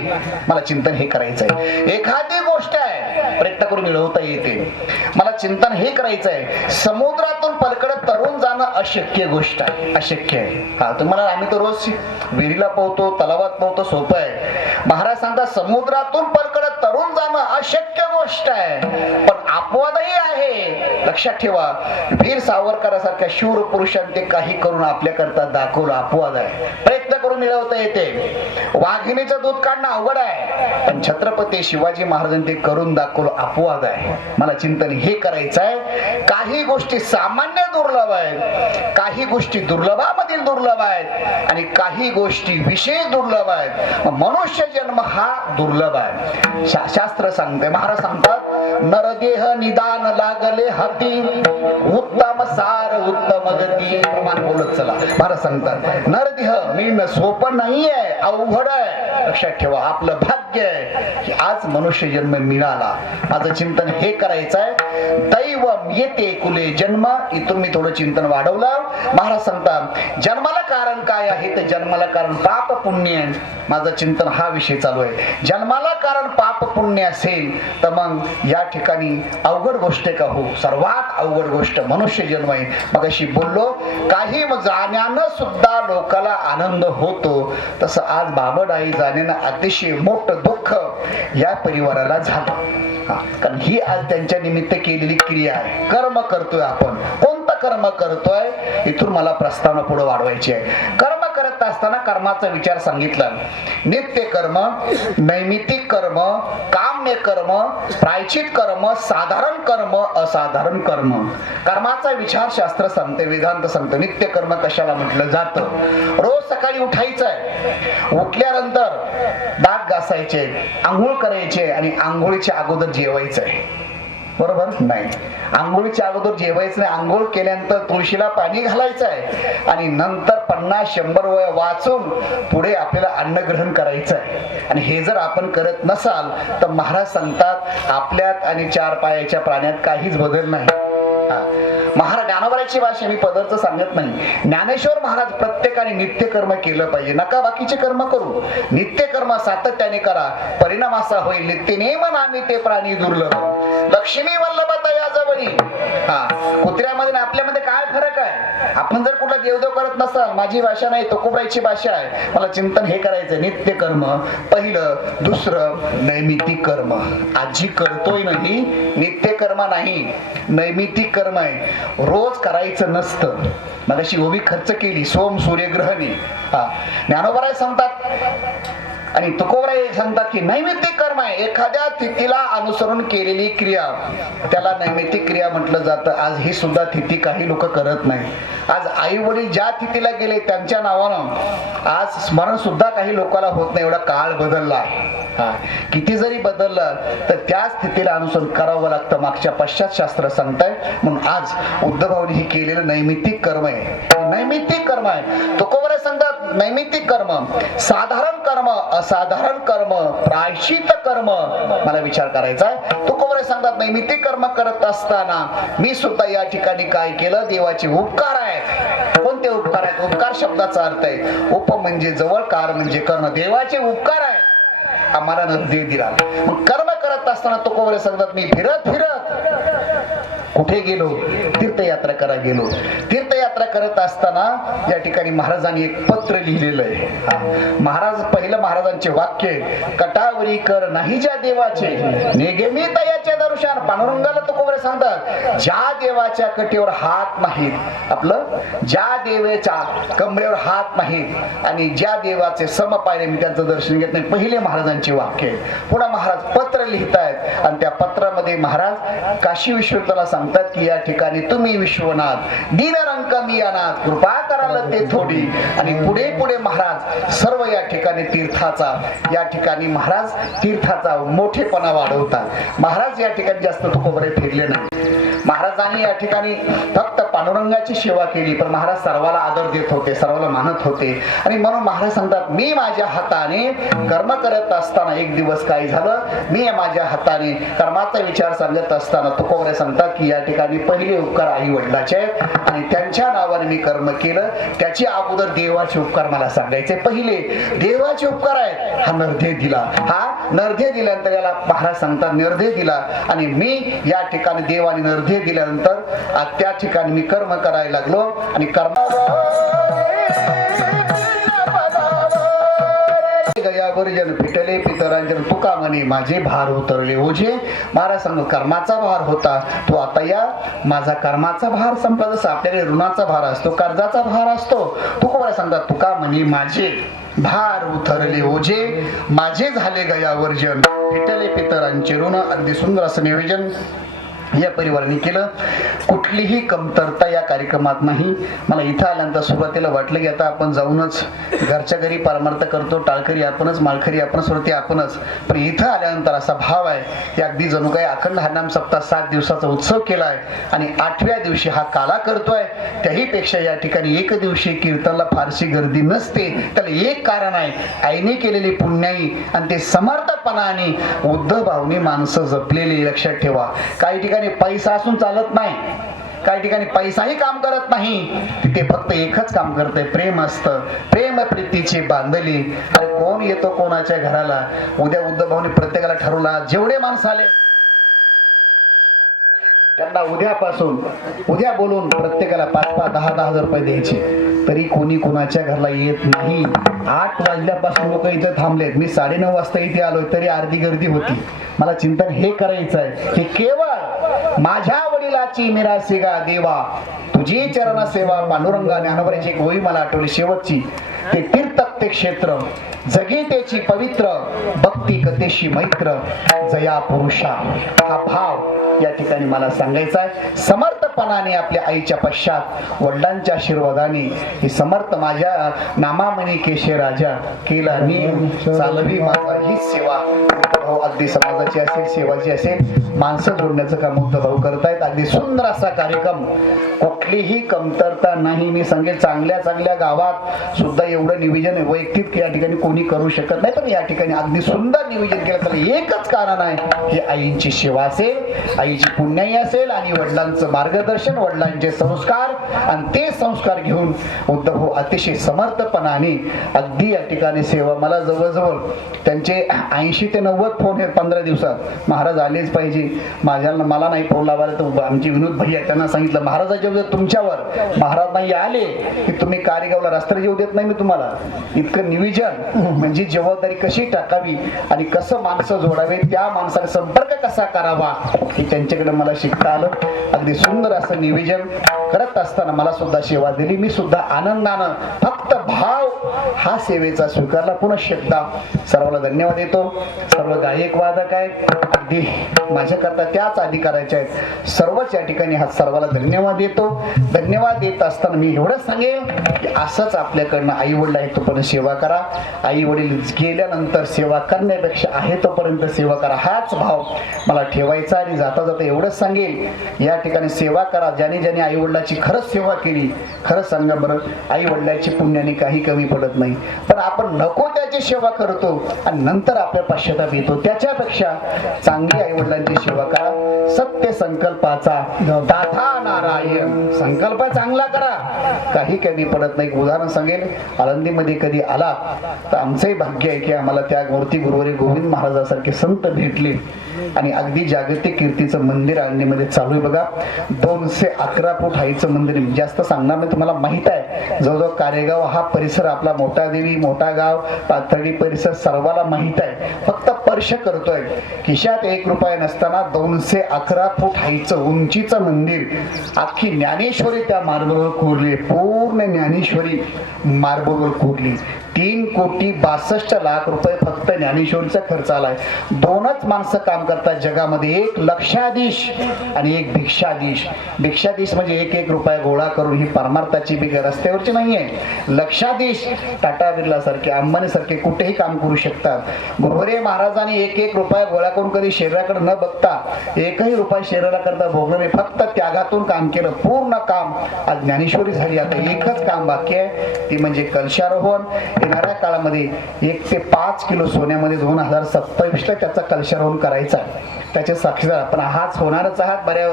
मला चिंतन हे करायचं आहे. एखादी गोष्ट आहे प्रयत्न करून मिळवता येते, मला चिंतन हे करायचं आहे. समुद्रातून पलीकडे तरुण जाणं अशक्य गोष्ट आहे, अशक्य आहे. हा तुम्हाला आम्ही तर रोज विहिरीला पोहतो, तलावात पोहतो, सोपं आहे. महाराज सांगतात समुद्रातून पलीकडे तरुण जाणं अशक्य गोष्ट आहे, पण अपवादही आहे. लक्षात ठेवा, वीर सावरकरासारख्या शूर पुरुषांनी ते काही करून आपल्या करता दाखवलं, अपवाद आहे. प्रयत्न करून मिळवता येते. वाघिणीचं दूध काढणं अवघड आहे, पण छत्रपती शिवाजी महाराजांनी ते करून दाखवलं, अपवाद आहे. मला चिंतन हे करायचं आहे. काही गोष्टी सामान्य दुर्लभ आहेत, काही गोष्टी दुर्लभामधील दुर्लभ आहेत, आणि काही गोष्टी विशेष दुर्लभ आहेत. मनुष्य जन्म हा दुर्लभ आहे. शास्त्र सांगते, महाराज सांगतात नरदेह निदान लागले हाती, उत्तम सार उत्तम गती. प्रमाण बोलत चला. महाराज सांगतात नरदेह मिळणं सोपं नाहीये, अवघड आहे. लक्षात ठेवा, आपलं भाग्य आहे की आज मनुष्य जन्म मिळाला. माझं चिंतन हे करायचं आहे. दैवम येते कुले जन्म. इथून मी थोडं चिंतन वाढवलं. महाराज सांगतात जन्माला कारण काय आहे? तर जन्माला कारण पाप पुण्य. माझं चिंतन हा विषय चालू आहे. जन्माला कारण पाप पुण्य असेल तर मग या ठिकाणी अवघड गोष्ट का हो? सर्वात अवघड गोष्ट मनुष्य जन्म आहे. मग अशी बोललो, काही जाण्यानं सुद्धा लोकाला आनंद होतो, तसं आज बाबडाई जाण्यानं अतिशय मोठं दुःख या परिवाराला झालं. कारण ही आज त्यांच्या निमित्त केलेली क्रिया आहे. कर्म करतोय आपण. कोणतं कर्म करतोय? इथून मला प्रस्तावना पुढे वाढवायची आहे. कर्म करत असताना कर्माचा विचार सांगितला. नित्य कर्म, नैमित्तिक कर्म, काम्य कर्म, प्रायचित कर्म, साधारण कर्म, असाधारण कर्म. कर्माचा विचार शास्त्र सांगते, वेदांत सांगते. नित्य कर्म कशाला म्हटलं जातं? रोज सकाळी उठायचंय, उठल्यानंतर दात घासायचे, आंघोळ करायचे, आणि आंघोळीच्या अगोदर जेवायचंय. बरोबर नाही? आंघोळीच्या अगोदर जेवायचं नाही. आंघोळ केल्यानंतर तुळशीला पाणी घालायचं आहे, आणि नंतर 50-100 वय वाचून पुढे आपल्याला अन्न ग्रहण करायचं आहे. आणि हे जर आपण करत नसाल तर महाराज सांगतात आपल्यात आणि 4 पायाच्या प्राण्यात काहीच बदल नाही. महाराज ज्ञानोबाची भाषा मी पदरचं सांगत नाही. ज्ञानेश्वर महाराज प्रत्येकाने नित्य कर्म केलं पाहिजे. नका बाकीचे कर्म करू, नित्य कर्म सातत्याने करा. परिणाम असा होईल नित्य नेम नामी ते प्राणी दुर्लभ. लक्ष्मी वल्लभता या जवळी. हा, कुत्र्यामध्ये आणि आपल्यामध्ये काय फरक आहे? आपण जर कुठला देवदेव करत नसाल, माझी भाषा नाही तुकोबाईची भाषा आहे, मला चिंतन हे करायचं नित्य कर्म पहिलं, दुसरं नैमित्तिक कर्म. आजी करतोय नाही, नित्य कर्म नाही, नैमित्तिक कर्म आहे, रोज करायचं नसतं. मग अशी उभी खर्च केली सोम सूर्यग्रहणी. हा, ज्ञानोबराय सांगतात आणि तुकोबराय सांगतात की नैमित्तिक कर्म आहे, एखाद्या तिथीला अनुसरून केलेली क्रिया त्याला नैमित्तिक क्रिया म्हटलं जातं. आज ही सुद्धा तिथी काही लोक करत नाही. आज आई वडील ज्या तिथीला गेले त्यांच्या नावानं आज स्मरण सुद्धा काही लोकांना होत नाही. एवढा काळ बदलला. हा, किती जरी बदललं तर त्याच स्थितीला अनुसरण करावं लागतं. मागच्या पश्चात शास्त्र सांगताय. म्हणून आज उद्धवभाऊनी हे केलेलं नैमित्तिक कर्म आहे, नैमित्तिक कर्म आहे. तुकोबराय सांगतात नैमित्तिक कर्म, साधारण कर्म, असाधारण कर्म, प्रायश्चित कर्म मला विचार करायचा आहे. तुकोबराय सांगतात नैमित्तिक कर्म करत असताना मी सुद्धा या ठिकाणी काय केलं, देवाचे उपकार आहेत. कोणते उपकार आहेत? उपकार शब्दाचा अर्थ आहे उप म्हणजे जवळ, कार म्हणजे कर्ण. देवाचे उपकार आहेत, आम्हाला नदी दिला. मग कर्म करत असताना तुकोबराय सांगतात मी फिरत कुठे गेलो, तीर्थयात्रा करा गेलो. तीर्थयात्रा करत असताना या ठिकाणी महाराजांनी एक पत्र लिहिलेलं आहे. महाराज पहिलं महाराजांचे वाक्य, कटावरी कर नाही ज्या देवाचे, नेगेमी तयाच्या दर्शन. पांडुरंगाला तुकोबराय सांगतात ज्या देवाच्या कटेवर हात नाहीत, आपलं ज्या देवाच्या कमरेवर हात नाहीत आणि ज्या देवाचे सम पायरे मी त्यांचं दर्शन घेत नाही. पहिले महाराजांचे वाक्य. पुन्हा महाराज पत्र लिहितायत आणि त्या पत्रामध्ये महाराज काशी विश्वनाथाला सांगतात की या ठिकाणी तुम्ही विश्वनाथ दीनरंक मी अनाथ, कृपा कराल ते थोडी. आणि पुढे पुढे महाराज सर्व या ठिकाणी तीर्थाचा, या ठिकाणी महाराज तीर्थाचा मोठेपणा वाढवतात. महाराज या ठिकाणी जास्त तुकोबराय फिरले नाही. महाराजांनी या ठिकाणी फक्त पांडुरंगाची सेवा केली, पण महाराज सर्वाला आदर देत होते, सर्वाला मानत होते. आणि म्हणून महाराज सांगतात मी माझ्या हाताने कर्म करत असताना एक दिवस काय झालं, मी माझ्या हाताने कर्माचा विचार सांगत असताना तुकोबराय सांगतात की या ठिकाणी पहिले उपकार आई वडिलाचे आहेत आणि त्यांच्या नावाने मी कर्म केलं. त्याची अगोदर देवाचे उपकार मला सांगायचे. पहिले देवाचे उपकार आहेत. हा नरदे दिला, हा नरदे दिल्यानंतर याला महाराज सांगतात नरदे दिला. आणि मी या ठिकाणी देवाने नरदे दिल्यानंतर त्या ठिकाणी मी कर्म करायला लागलो. आणि कर्म गयावर्जन फिटले पितरांजन, तुका म्हणे माझे भार उतरले ओझे. महाराज सांगतो कर्माचा भार होता तो आता या माझा कर्माचा भार संपला. जसा आपल्याकडे ऋणाचा भार असतो, कर्जाचा भार असतो, तुकोबराय सांगतात तुका म्हणे माझे भार उतरले ओझे, माझे झाले गयावर्जन फिटले पितरांचे ऋण. अगदी सुंदर असं नियोजन या परिवाराने केलं. कुठलीही कमतरता या कार्यक्रमात नाही. मला इथं आल्यानंतर सुरुवातीला वाटलं की आता आपण जाऊनच घरच्या घरी परमार्थ करतो, टाळकरी आपणच, माळकरी आपण, सुरती आपणच. पण इथं आल्यानंतर असा भाव आहे की अगदी जणू काही अखंड हरिनाम सप्ताह 7 दिवसाचा उत्सव केलाय आणि 8व्या दिवशी हा काला करतोय. त्याही पेक्षा या ठिकाणी एक दिवशी कीर्तनला फारशी गर्दी नसते. त्याला एक कारण आहे, आईने केलेली पुण्याई आणि ते समर्थपणाने उद्धव भाऊनी माणसं जपलेली. लक्षात ठेवा, काही ठिकाणी पैसा असून चालत नाही, काही ठिकाणी पैसाही काम करत नाही, तिथे फक्त एकच काम करते, प्रेम असतं. प्रेम प्रीतीची बांधली. अरे कोण येतो कोणाच्या घराला? उद्या उद्धव भाऊनी प्रत्येकाला ठरवला जेवढे माणसं आले त्यांना उद्या बोलून प्रत्येकाला 5-5, 10-10 हजार रुपये द्यायचे. तरी कोणी कोणाच्या घरला येत नाही. 8 वाजल्यापासून लोक इथे थांबलेत. मी 9:30 वाजता इथे आलोय तरी अर्धी गर्दी होती. मला चिंतन हे करायचं आहे, हे केवळ माझ्या वडिलाची मिरासी गा देवा तुझी चरण सेवा. पांडुरंगा ज्ञानोबराची एक ओवी मला आठवली शेवटची. ते तीर्थ ते क्षेत्र जगे त्याची पवित्र, भक्ती कथेशी मैत्र, जया पुरुषा. हा भाव या ठिकाणी मला सांगायचा आहे. समर्थपणाने आपल्या आईच्या पश्चात वडिलांच्या आशीर्वादाने हे समर्थ माझ्या नामामणी केशे राजा केला मी चालवी माझा ही सेवा. भाऊ अगदी समाजाची असेल, सेवाची असेल, माणसं जोडण्याचं काम उद्धव भाऊ करतायत. अगदी सुंदर असा कार्यक्रम, कुठलीही कमतरता नाही. मी सांगेल चांगल्या गावात सुद्धा एवढं नियोजन वैयक्तिक या ठिकाणी कोणी करू शकत नाही, पण या ठिकाणी अगदी सुंदर नियोजन केलं. त्याला एकच कारण आहे, ही आईची सेवा असेल, आईची पुण्याई असेल आणि वडिलांचं मार्गदर्शन, वडिलांचे संस्कार. आणि ते संस्कार घेऊन उद्धव अतिशय समर्थपणाने अगदी या ठिकाणी सेवा. मला जवळजवळ त्यांचे 80 ते 90 फोन हे 15 दिवसात महाराज आलेच पाहिजे. मला नाही फोन लावायला तर आमचे विनोद भैया त्यांना सांगितलं महाराजाच्या जर तुमच्यावर महाराज नाही आले की तुम्ही कार्यगावला रस्त्यावर येऊ देत नाही मी तुम्हाला. इतकं नियोजन म्हणजे जबाबदारी कशी टाकावी आणि कसं माणसं जोडावे, त्या माणसाने संपर्क कसा करावा हे त्यांच्याकडे मला शिकता आलं. अगदी सुंदर असं नियोजन करत असताना मला सुद्धा सेवा दिली. मी सुद्धा आनंदानं फक्त भाव हा सेवेचा स्वीकारला. पुन्हा शब्दा सर्वांना धन्यवाद देतो. सर्व गायक वादक आहेत अगदी माझ्याकरता त्याच अधिकाराचे आहेत. सर्वच या ठिकाणी हा सर्वांना धन्यवाद देतो. धन्यवाद देत असताना मी एवढंच सांगेन की असंच आपल्याकडनं आई वडील आहे तोपर्यंत सेवा करा. आई वडील गेल्यानंतर सेवा करण्यापेक्षा आहे तोपर्यंत सेवा करा हाच भाव मला ठेवायचा. आणि जाता जाता एवढंच सांगेल या ठिकाणी सेवा करा. ज्याने आई वडिलाची खरंच सेवा केली, खरंच सांगा बरं आई वडिलाची पुण्याने काही कमी पडत नाही. पण आपण नको त्याची सेवा करतो आणि नंतर आपल्या पश्चाताप येतो. त्याच्यापेक्षा चांगली आई वडिलांची सेवा करा. सत्य संकल्पाचा दाता नारायण. संकल्प चांगला करा, काही कमी पडत नाही. उदाहरण सांगेल, आळंदीमध्ये कधी आला तर आमचंही भाग्य आहे की आम्हाला त्या मूर्ती गुरुवारी गोविंद महाराजासारखे संत भेटले आणि अगदी जागतिक कीर्तीचं मंदिर आळंदीमध्ये चालू आहे बघा. 211 फूट हाईचं मंदिर. जास्त सांगणार नाही, तुम्हाला माहित आहे जवळजवळ कारेगाव हा परिसर आपला मोठा देवी मोठा गाव पाथर्डी परिसर सर्वाला माहित आहे. फक्त स्पर्श करतोय. खिशात 1 रुपया नसताना 211 फूट हाईचं उंचीचं मंदिर. अख्खी ज्ञानेश्वरी त्या मार्बलवर कोरली. पूर्ण ज्ञानेश्वरी मार्बलवर कोरली. 3,62,00,000 रुपये फक्त ज्ञानेश्वरीचा खर्च आलाय. 2च माणसं काम करतात जगामध्ये, एक लक्षाधीश आणि एक भिक्षाधीश. भिक्षाधीश म्हणजे 1 रुपया गोळा करून ही परमार्थाची बिग रस्त्यावरची नाहीये. लक्षाधीश टाटा बिर्ला सारखे अंबानी सारखे कुठेही काम करू शकतात. गुरुवारी महाराजांनी 1 रुपया गोळा करून कधी शरीराकडे न बघता 1ही रुपया शरीराला करता भोगलं नाही. फक्त त्यागातून काम केलं. पूर्ण काम आज ज्ञानेश्वरी झाली. आता एकच काम बाकी आहे ती म्हणजे कलशारोहण. येणाऱ्या काळामध्ये 1 ते 5 किलो सोन्यामध्ये 2027ला त्याचा कलशारोहण करायचा आहे. त्याचे साक्षीदार आपण हाच होणारच आहात. बऱ्या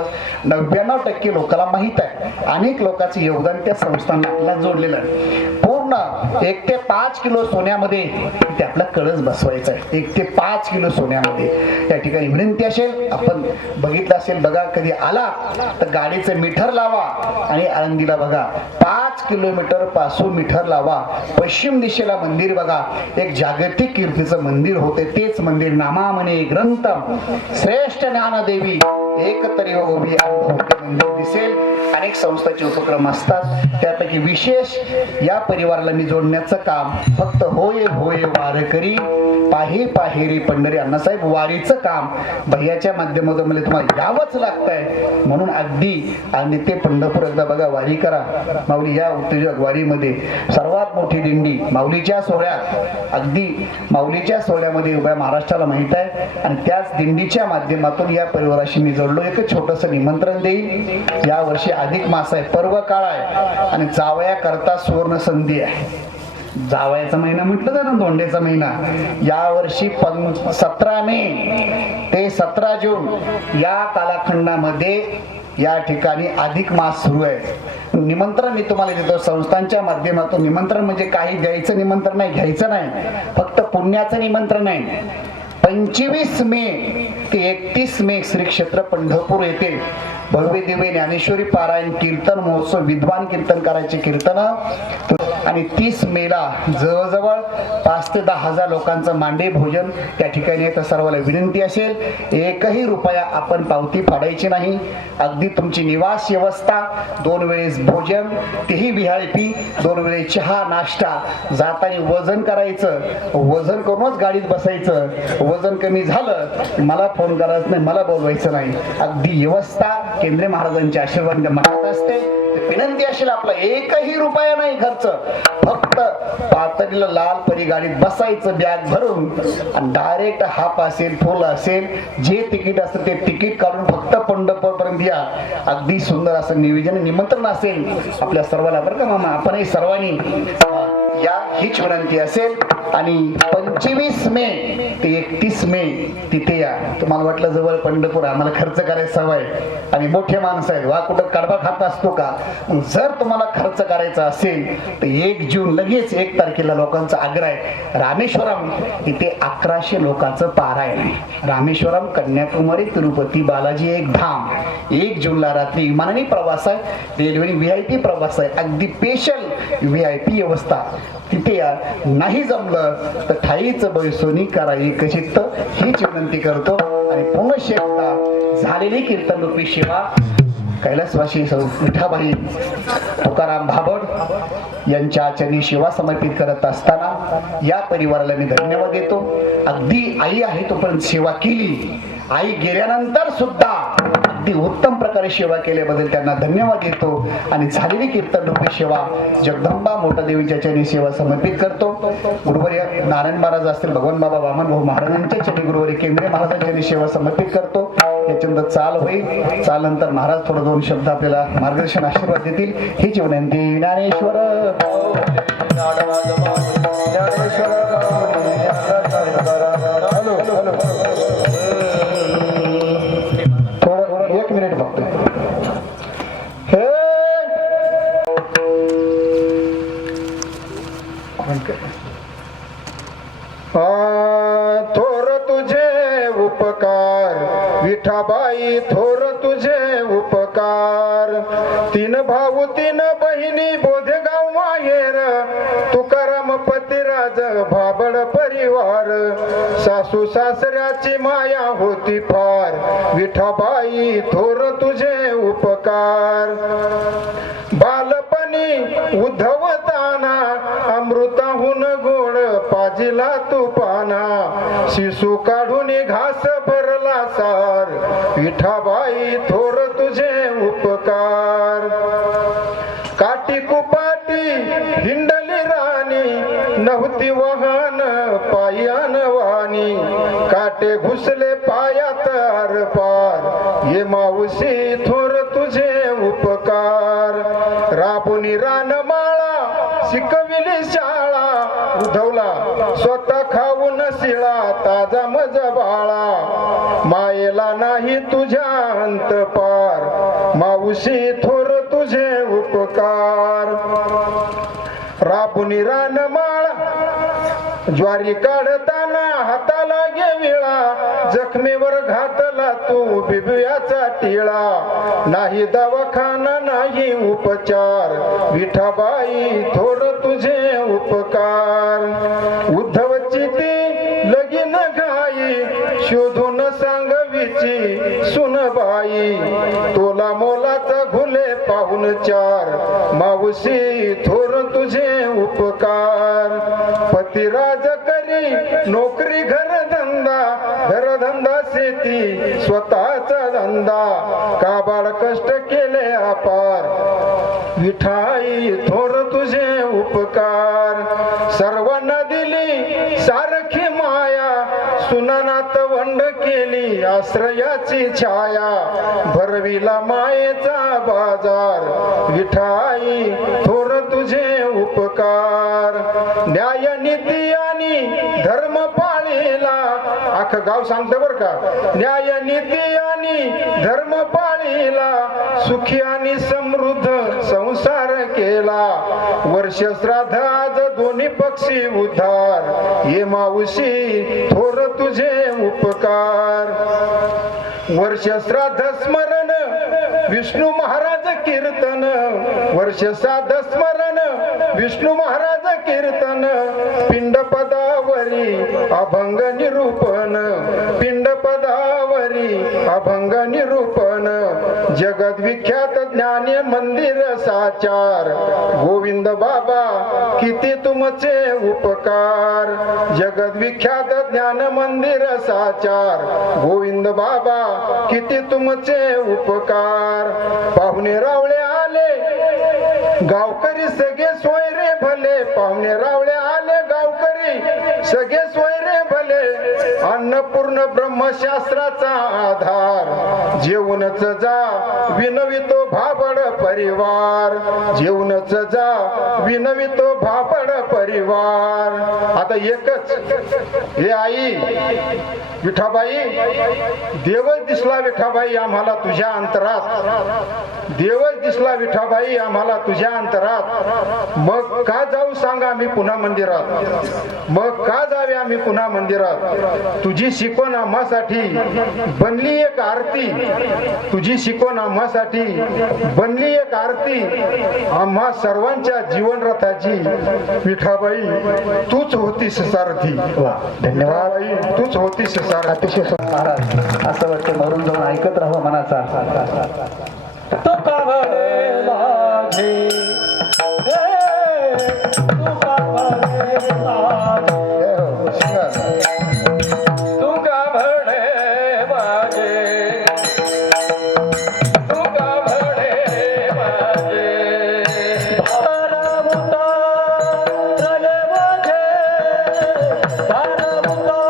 99% लोकांना माहित आहे. अनेक लोकांचं योगदान त्या संस्थानाला जोडलेलं आहे. पूर्ण 1 ते 5 किलो सोन्यामध्ये ते आपला कळस बसवायचा आहे. 1 ते 5 किलो सोन्यामध्ये. या ठिकाणी विनंती असेल, आपण बघितलं असेल बघा, कधी आला तर गाडीचं मीटर लावा आणि आळंदीला बघा 5 किलोमीटर पासून मीटर लावा. पश्चिम दिशेला मंदिर बघा, एक जागतिक कीर्तीचं मंदिर होते. तेच मंदिर नामामने ग्रंथम श्रेष्ठ ज्ञानदेवी एक तरी उभी मंदिर दिसेल. अनेक संस्थांचे उपक्रम असतात. त्यापैकी विशेष या परिवाराला मी जोडण्याचं काम फक्त होय होय वारकरी पाहे पाहे रे पंढरी अण्णासाहेब वारीचं काम भैयाच्या माध्यमातून मला तुम्हाला यावंच लागतंय. म्हणून अगदी आणि ते पंढरपूर एकदा बघा वारी करा. माऊली या उत्तेजक वारीमध्ये सर्वात मोठी दिंडी माऊलीच्या सोहळ्यात, अगदी माऊलीच्या सोहळ्यामध्ये उभ्या महाराष्ट्राला माहित आहे. आणि त्याच दिंडीच्या माध्यमातून या परिवाराशी मी जोडलो. एक छोटंसं निमंत्रण देईल. या वर्षी अधिक मास आहे, पर्व काळ आहे आणि जावया करता सुवर्ण संधी आहे. जावयाचा महिना म्हटलं तर ना धोंडेचा महिना. या वर्षी 17 मे ते 17 जून या कालखंडामध्ये या ठिकाणी अधिक मास सुरू आहे. निमंत्रण मी तुम्हाला देतो संस्थांच्या माध्यमातून. निमंत्रण म्हणजे काही द्यायचं निमंत्रण नाही, घ्यायचं नाही, फक्त पुण्याचं निमंत्रण आहे. 25 मे ते 31 मे श्री क्षेत्र पंढरपूर येथे भव्य दिव्य ज्ञानेश्वरी पारायण कीर्तन महोत्सव, विद्वान कीर्तनकारांचे कीर्तन. आणि 30 मेला जवळजवळ 5 ते 10 हजार लोकांचं मांडे भोजन त्या ठिकाणी आहे. तर सर्वांना विनंती असेल, 1ही रुपया आपण पावती फाडायची नाही. अगदी तुमची निवास व्यवस्था, 2 वेळेस भोजन, तेही VIP, 2 वेळेस चहा नाश्ता. जाताना वजन करायचं, वजन करूनच गाडीत बसायचं. वजन कमी झालं मला फोन करायचं नाही, मला बोलवायचं नाही. अगदी व्यवस्था केंद्रीय महाराजांच्या आशीर्वाद मठात असते. विनंती असेल, आपला 1ही रुपया नाही खर्च, फक्त पातळीला लाल परी गाडीत बसायचं बॅग भरून आणि डायरेक्ट हाफ असेल फुल असेल जे तिकीट असेल ते तिकीट काढून फक्त पंढरपूर पर्यंत या. अगदी सुंदर असं नियोजन निमंत्रण असेल आपल्या सर्वांना बरं का मामा. आपणही सर्वांनी या हीच विनंती असेल. आणि 25 मे ते 31 मे तिथे या. तुम्हाला वाटलं जवळ पंढरपूर, आम्हाला खर्च करायची सवय आणि मोठे माणसं आहेत, वा कुठं कडबा खात असतो का. जर तुम्हाला खर्च करायचा असेल तर 1 जून लगेच 1 तारखेला लोकांचा आग्रह आहे. रामेश्वरम इथे 1100 लोकांचं पारायण आहे. रामेश्वरम, कन्याकुमारी, तिरुपती बालाजी एक धाम. 1 जूनला रात्री विमानाने प्रवास आहे, रेल्वेने VIP प्रवास आहे, अगदी स्पेशल VIP व्यवस्था. तिथे या. नाही जमलं तर ठाईच बैसोनी करा एकचित्त हीच विनंती करतो. आणि पुनश्च एकदा झालेली कीर्तन रूपी सेवा कैलासवासी विठाबाई तुकाराम भाबड यांच्या चरणी सेवा समर्पित करत असताना या परिवाराला मी धन्यवाद देतो. अगदी आई आहे तोपर्यंत सेवा केली, आई गेल्यानंतर सुद्धा अगदी उत्तम प्रकारे सेवा केल्याबद्दल त्यांना धन्यवाद देतो. आणि झालेली कीर्तन रूपी सेवा जगदंबा मोठा देवीच्या चरणी सेवा समर्पित करतो. गुरुवर्य नारायण महाराज असतील, भगवान बाबा वामन भाऊ महाराजांच्या चरणी, गुरुवर्य केंद्रीय महाराजांच्या चरणी सेवा समर्पित करतो. याच्यानंतर चाल होईल. चाल नंतर महाराज थोडं 2 शब्द आपल्याला मार्गदर्शन आशीर्वाद देतील हीच विनंती. ज्ञानेश्वर थोडं 1 मिनिट बघतो. हे थोर तुझे उपकार विठाबाई, थोर तुझे उपकार. 3 भाऊ 3 बहिणी, बोधेगाव माहेर, तुकाराम पतिराज भाबड परिवार. सासू सासऱ्याची माया होती फार, विठाबाई थोर तुझे उपकार. बालपणी उद्धवताना अमृताहून गोड पाजिला तुपाना, शिशु काढून घास भरला सार, विठाबाई थोर तुझे उपकार. काटी कुपाटी हिंडली राणी, नव्हती वाहन पायान वाणी, काटे घुसले पायात आरपार, ये मावशी थोर तुझे उपकार. राबुनी रानमाळा शिकविली शाळा, उधवला स्वतः खाऊन शिळा ताजा मज बाळा, मायेला नाही तुझ्या अंत पार, मावशी थोर तुझे उपकार. राबुनी रानमाळा ज्वारी काढताना हाताला घेविळा, जखमेवर घातला तू बिबियाचा टिळा, नाही दवाखाना नाही उपचार, विठाबाई थोर तुझे उपकार. उद्धवची ती लगीन घाई, शोधून सांगवीची सुनबाई, तोला मोलाचा घुले पाहून चार, मावशी थोर तुझे उपकार. पतिराज करी नोकरी घरधंदा शेती स्वतःचा धंदा, काबाड कष्ट केले अपार, विठाई थोर तुझे उपकार. सर्वांना दिली सारखी माया, सुनानात वंड केली आश्रयाची छाया, भरविला मायेचा बाजार, विठाई थोर तुझे उपकार. न्याय नीती आणि धर्म पाळीला, अख्खं गाव सांगतं बर का, न्याय नीती आणि धर्म पाळीला, सुखी आणि समृद्ध संसार केला, वर्ष श्राद्ध आज दोन्ही पक्षी उद्धार, ये मावशी थोर तुझे उपकार. वर्ष श्राद्ध स्मरण विष्णू महाराज कीर्तन, वर्ष श्राद्ध स्मरण विष्णू महाराज कीर्तन, पिंड पदावरी अभंग निरूपण, पिंड पदावरी अभंग निरूपण, जगद विख्यात ज्ञानी मंदिर साचार, गोविंद बाबा किती तुमचे उपकार. जगद विख्यात ज्ञान मंदिर साचार, गोविंद बाबा किती तुमचे उपकार. पाहुणे रावळे आले गावकरी सगळे सोयरे भले, पाहुणे रावळे आले गावकरी सगळे सोयरे भले, अन्नपूर्ण ब्रह्मशास्त्राचा आधार, जेवूनच जा विनवितो भाबड परिवार, जेवूनच जा विनवितो भाबड परिवार. आता एकच, हे आई विठाबाई, देवच दिसला विठाबाई आम्हाला तुझ्या अंतरात, देवच दिसला विठाबाई आम्हाला तुझ्या अंतरात. मग का जाऊ सांगा आम्ही पुन्हा मंदिरात, मग का जावे आम्ही पुन्हा मंदिरात. तुझी शिकवण आम्हासाठी बनली एक आरती, तुझी शिकवण आम्हासाठी बनली एक आरती, आम्हा सर्वांच्या जीवन रथाची विठाबाई तूच होतीस सारथी. धन्यवाद. विठाबाई तूच होतीस सारथी. अतिशय महाराज असं वाटतं मरून जाऊन ऐकत राहावं मनाचा. तुका म्हणे माझे, तुका म्हणे माझे, तुका म्हणे माझे, तुका म्हणे माझे. भारामुता रले माझे, भारामुता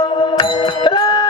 रले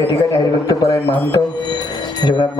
या ठिकाणी हरिभक्त परायण महंत जगन्नाथ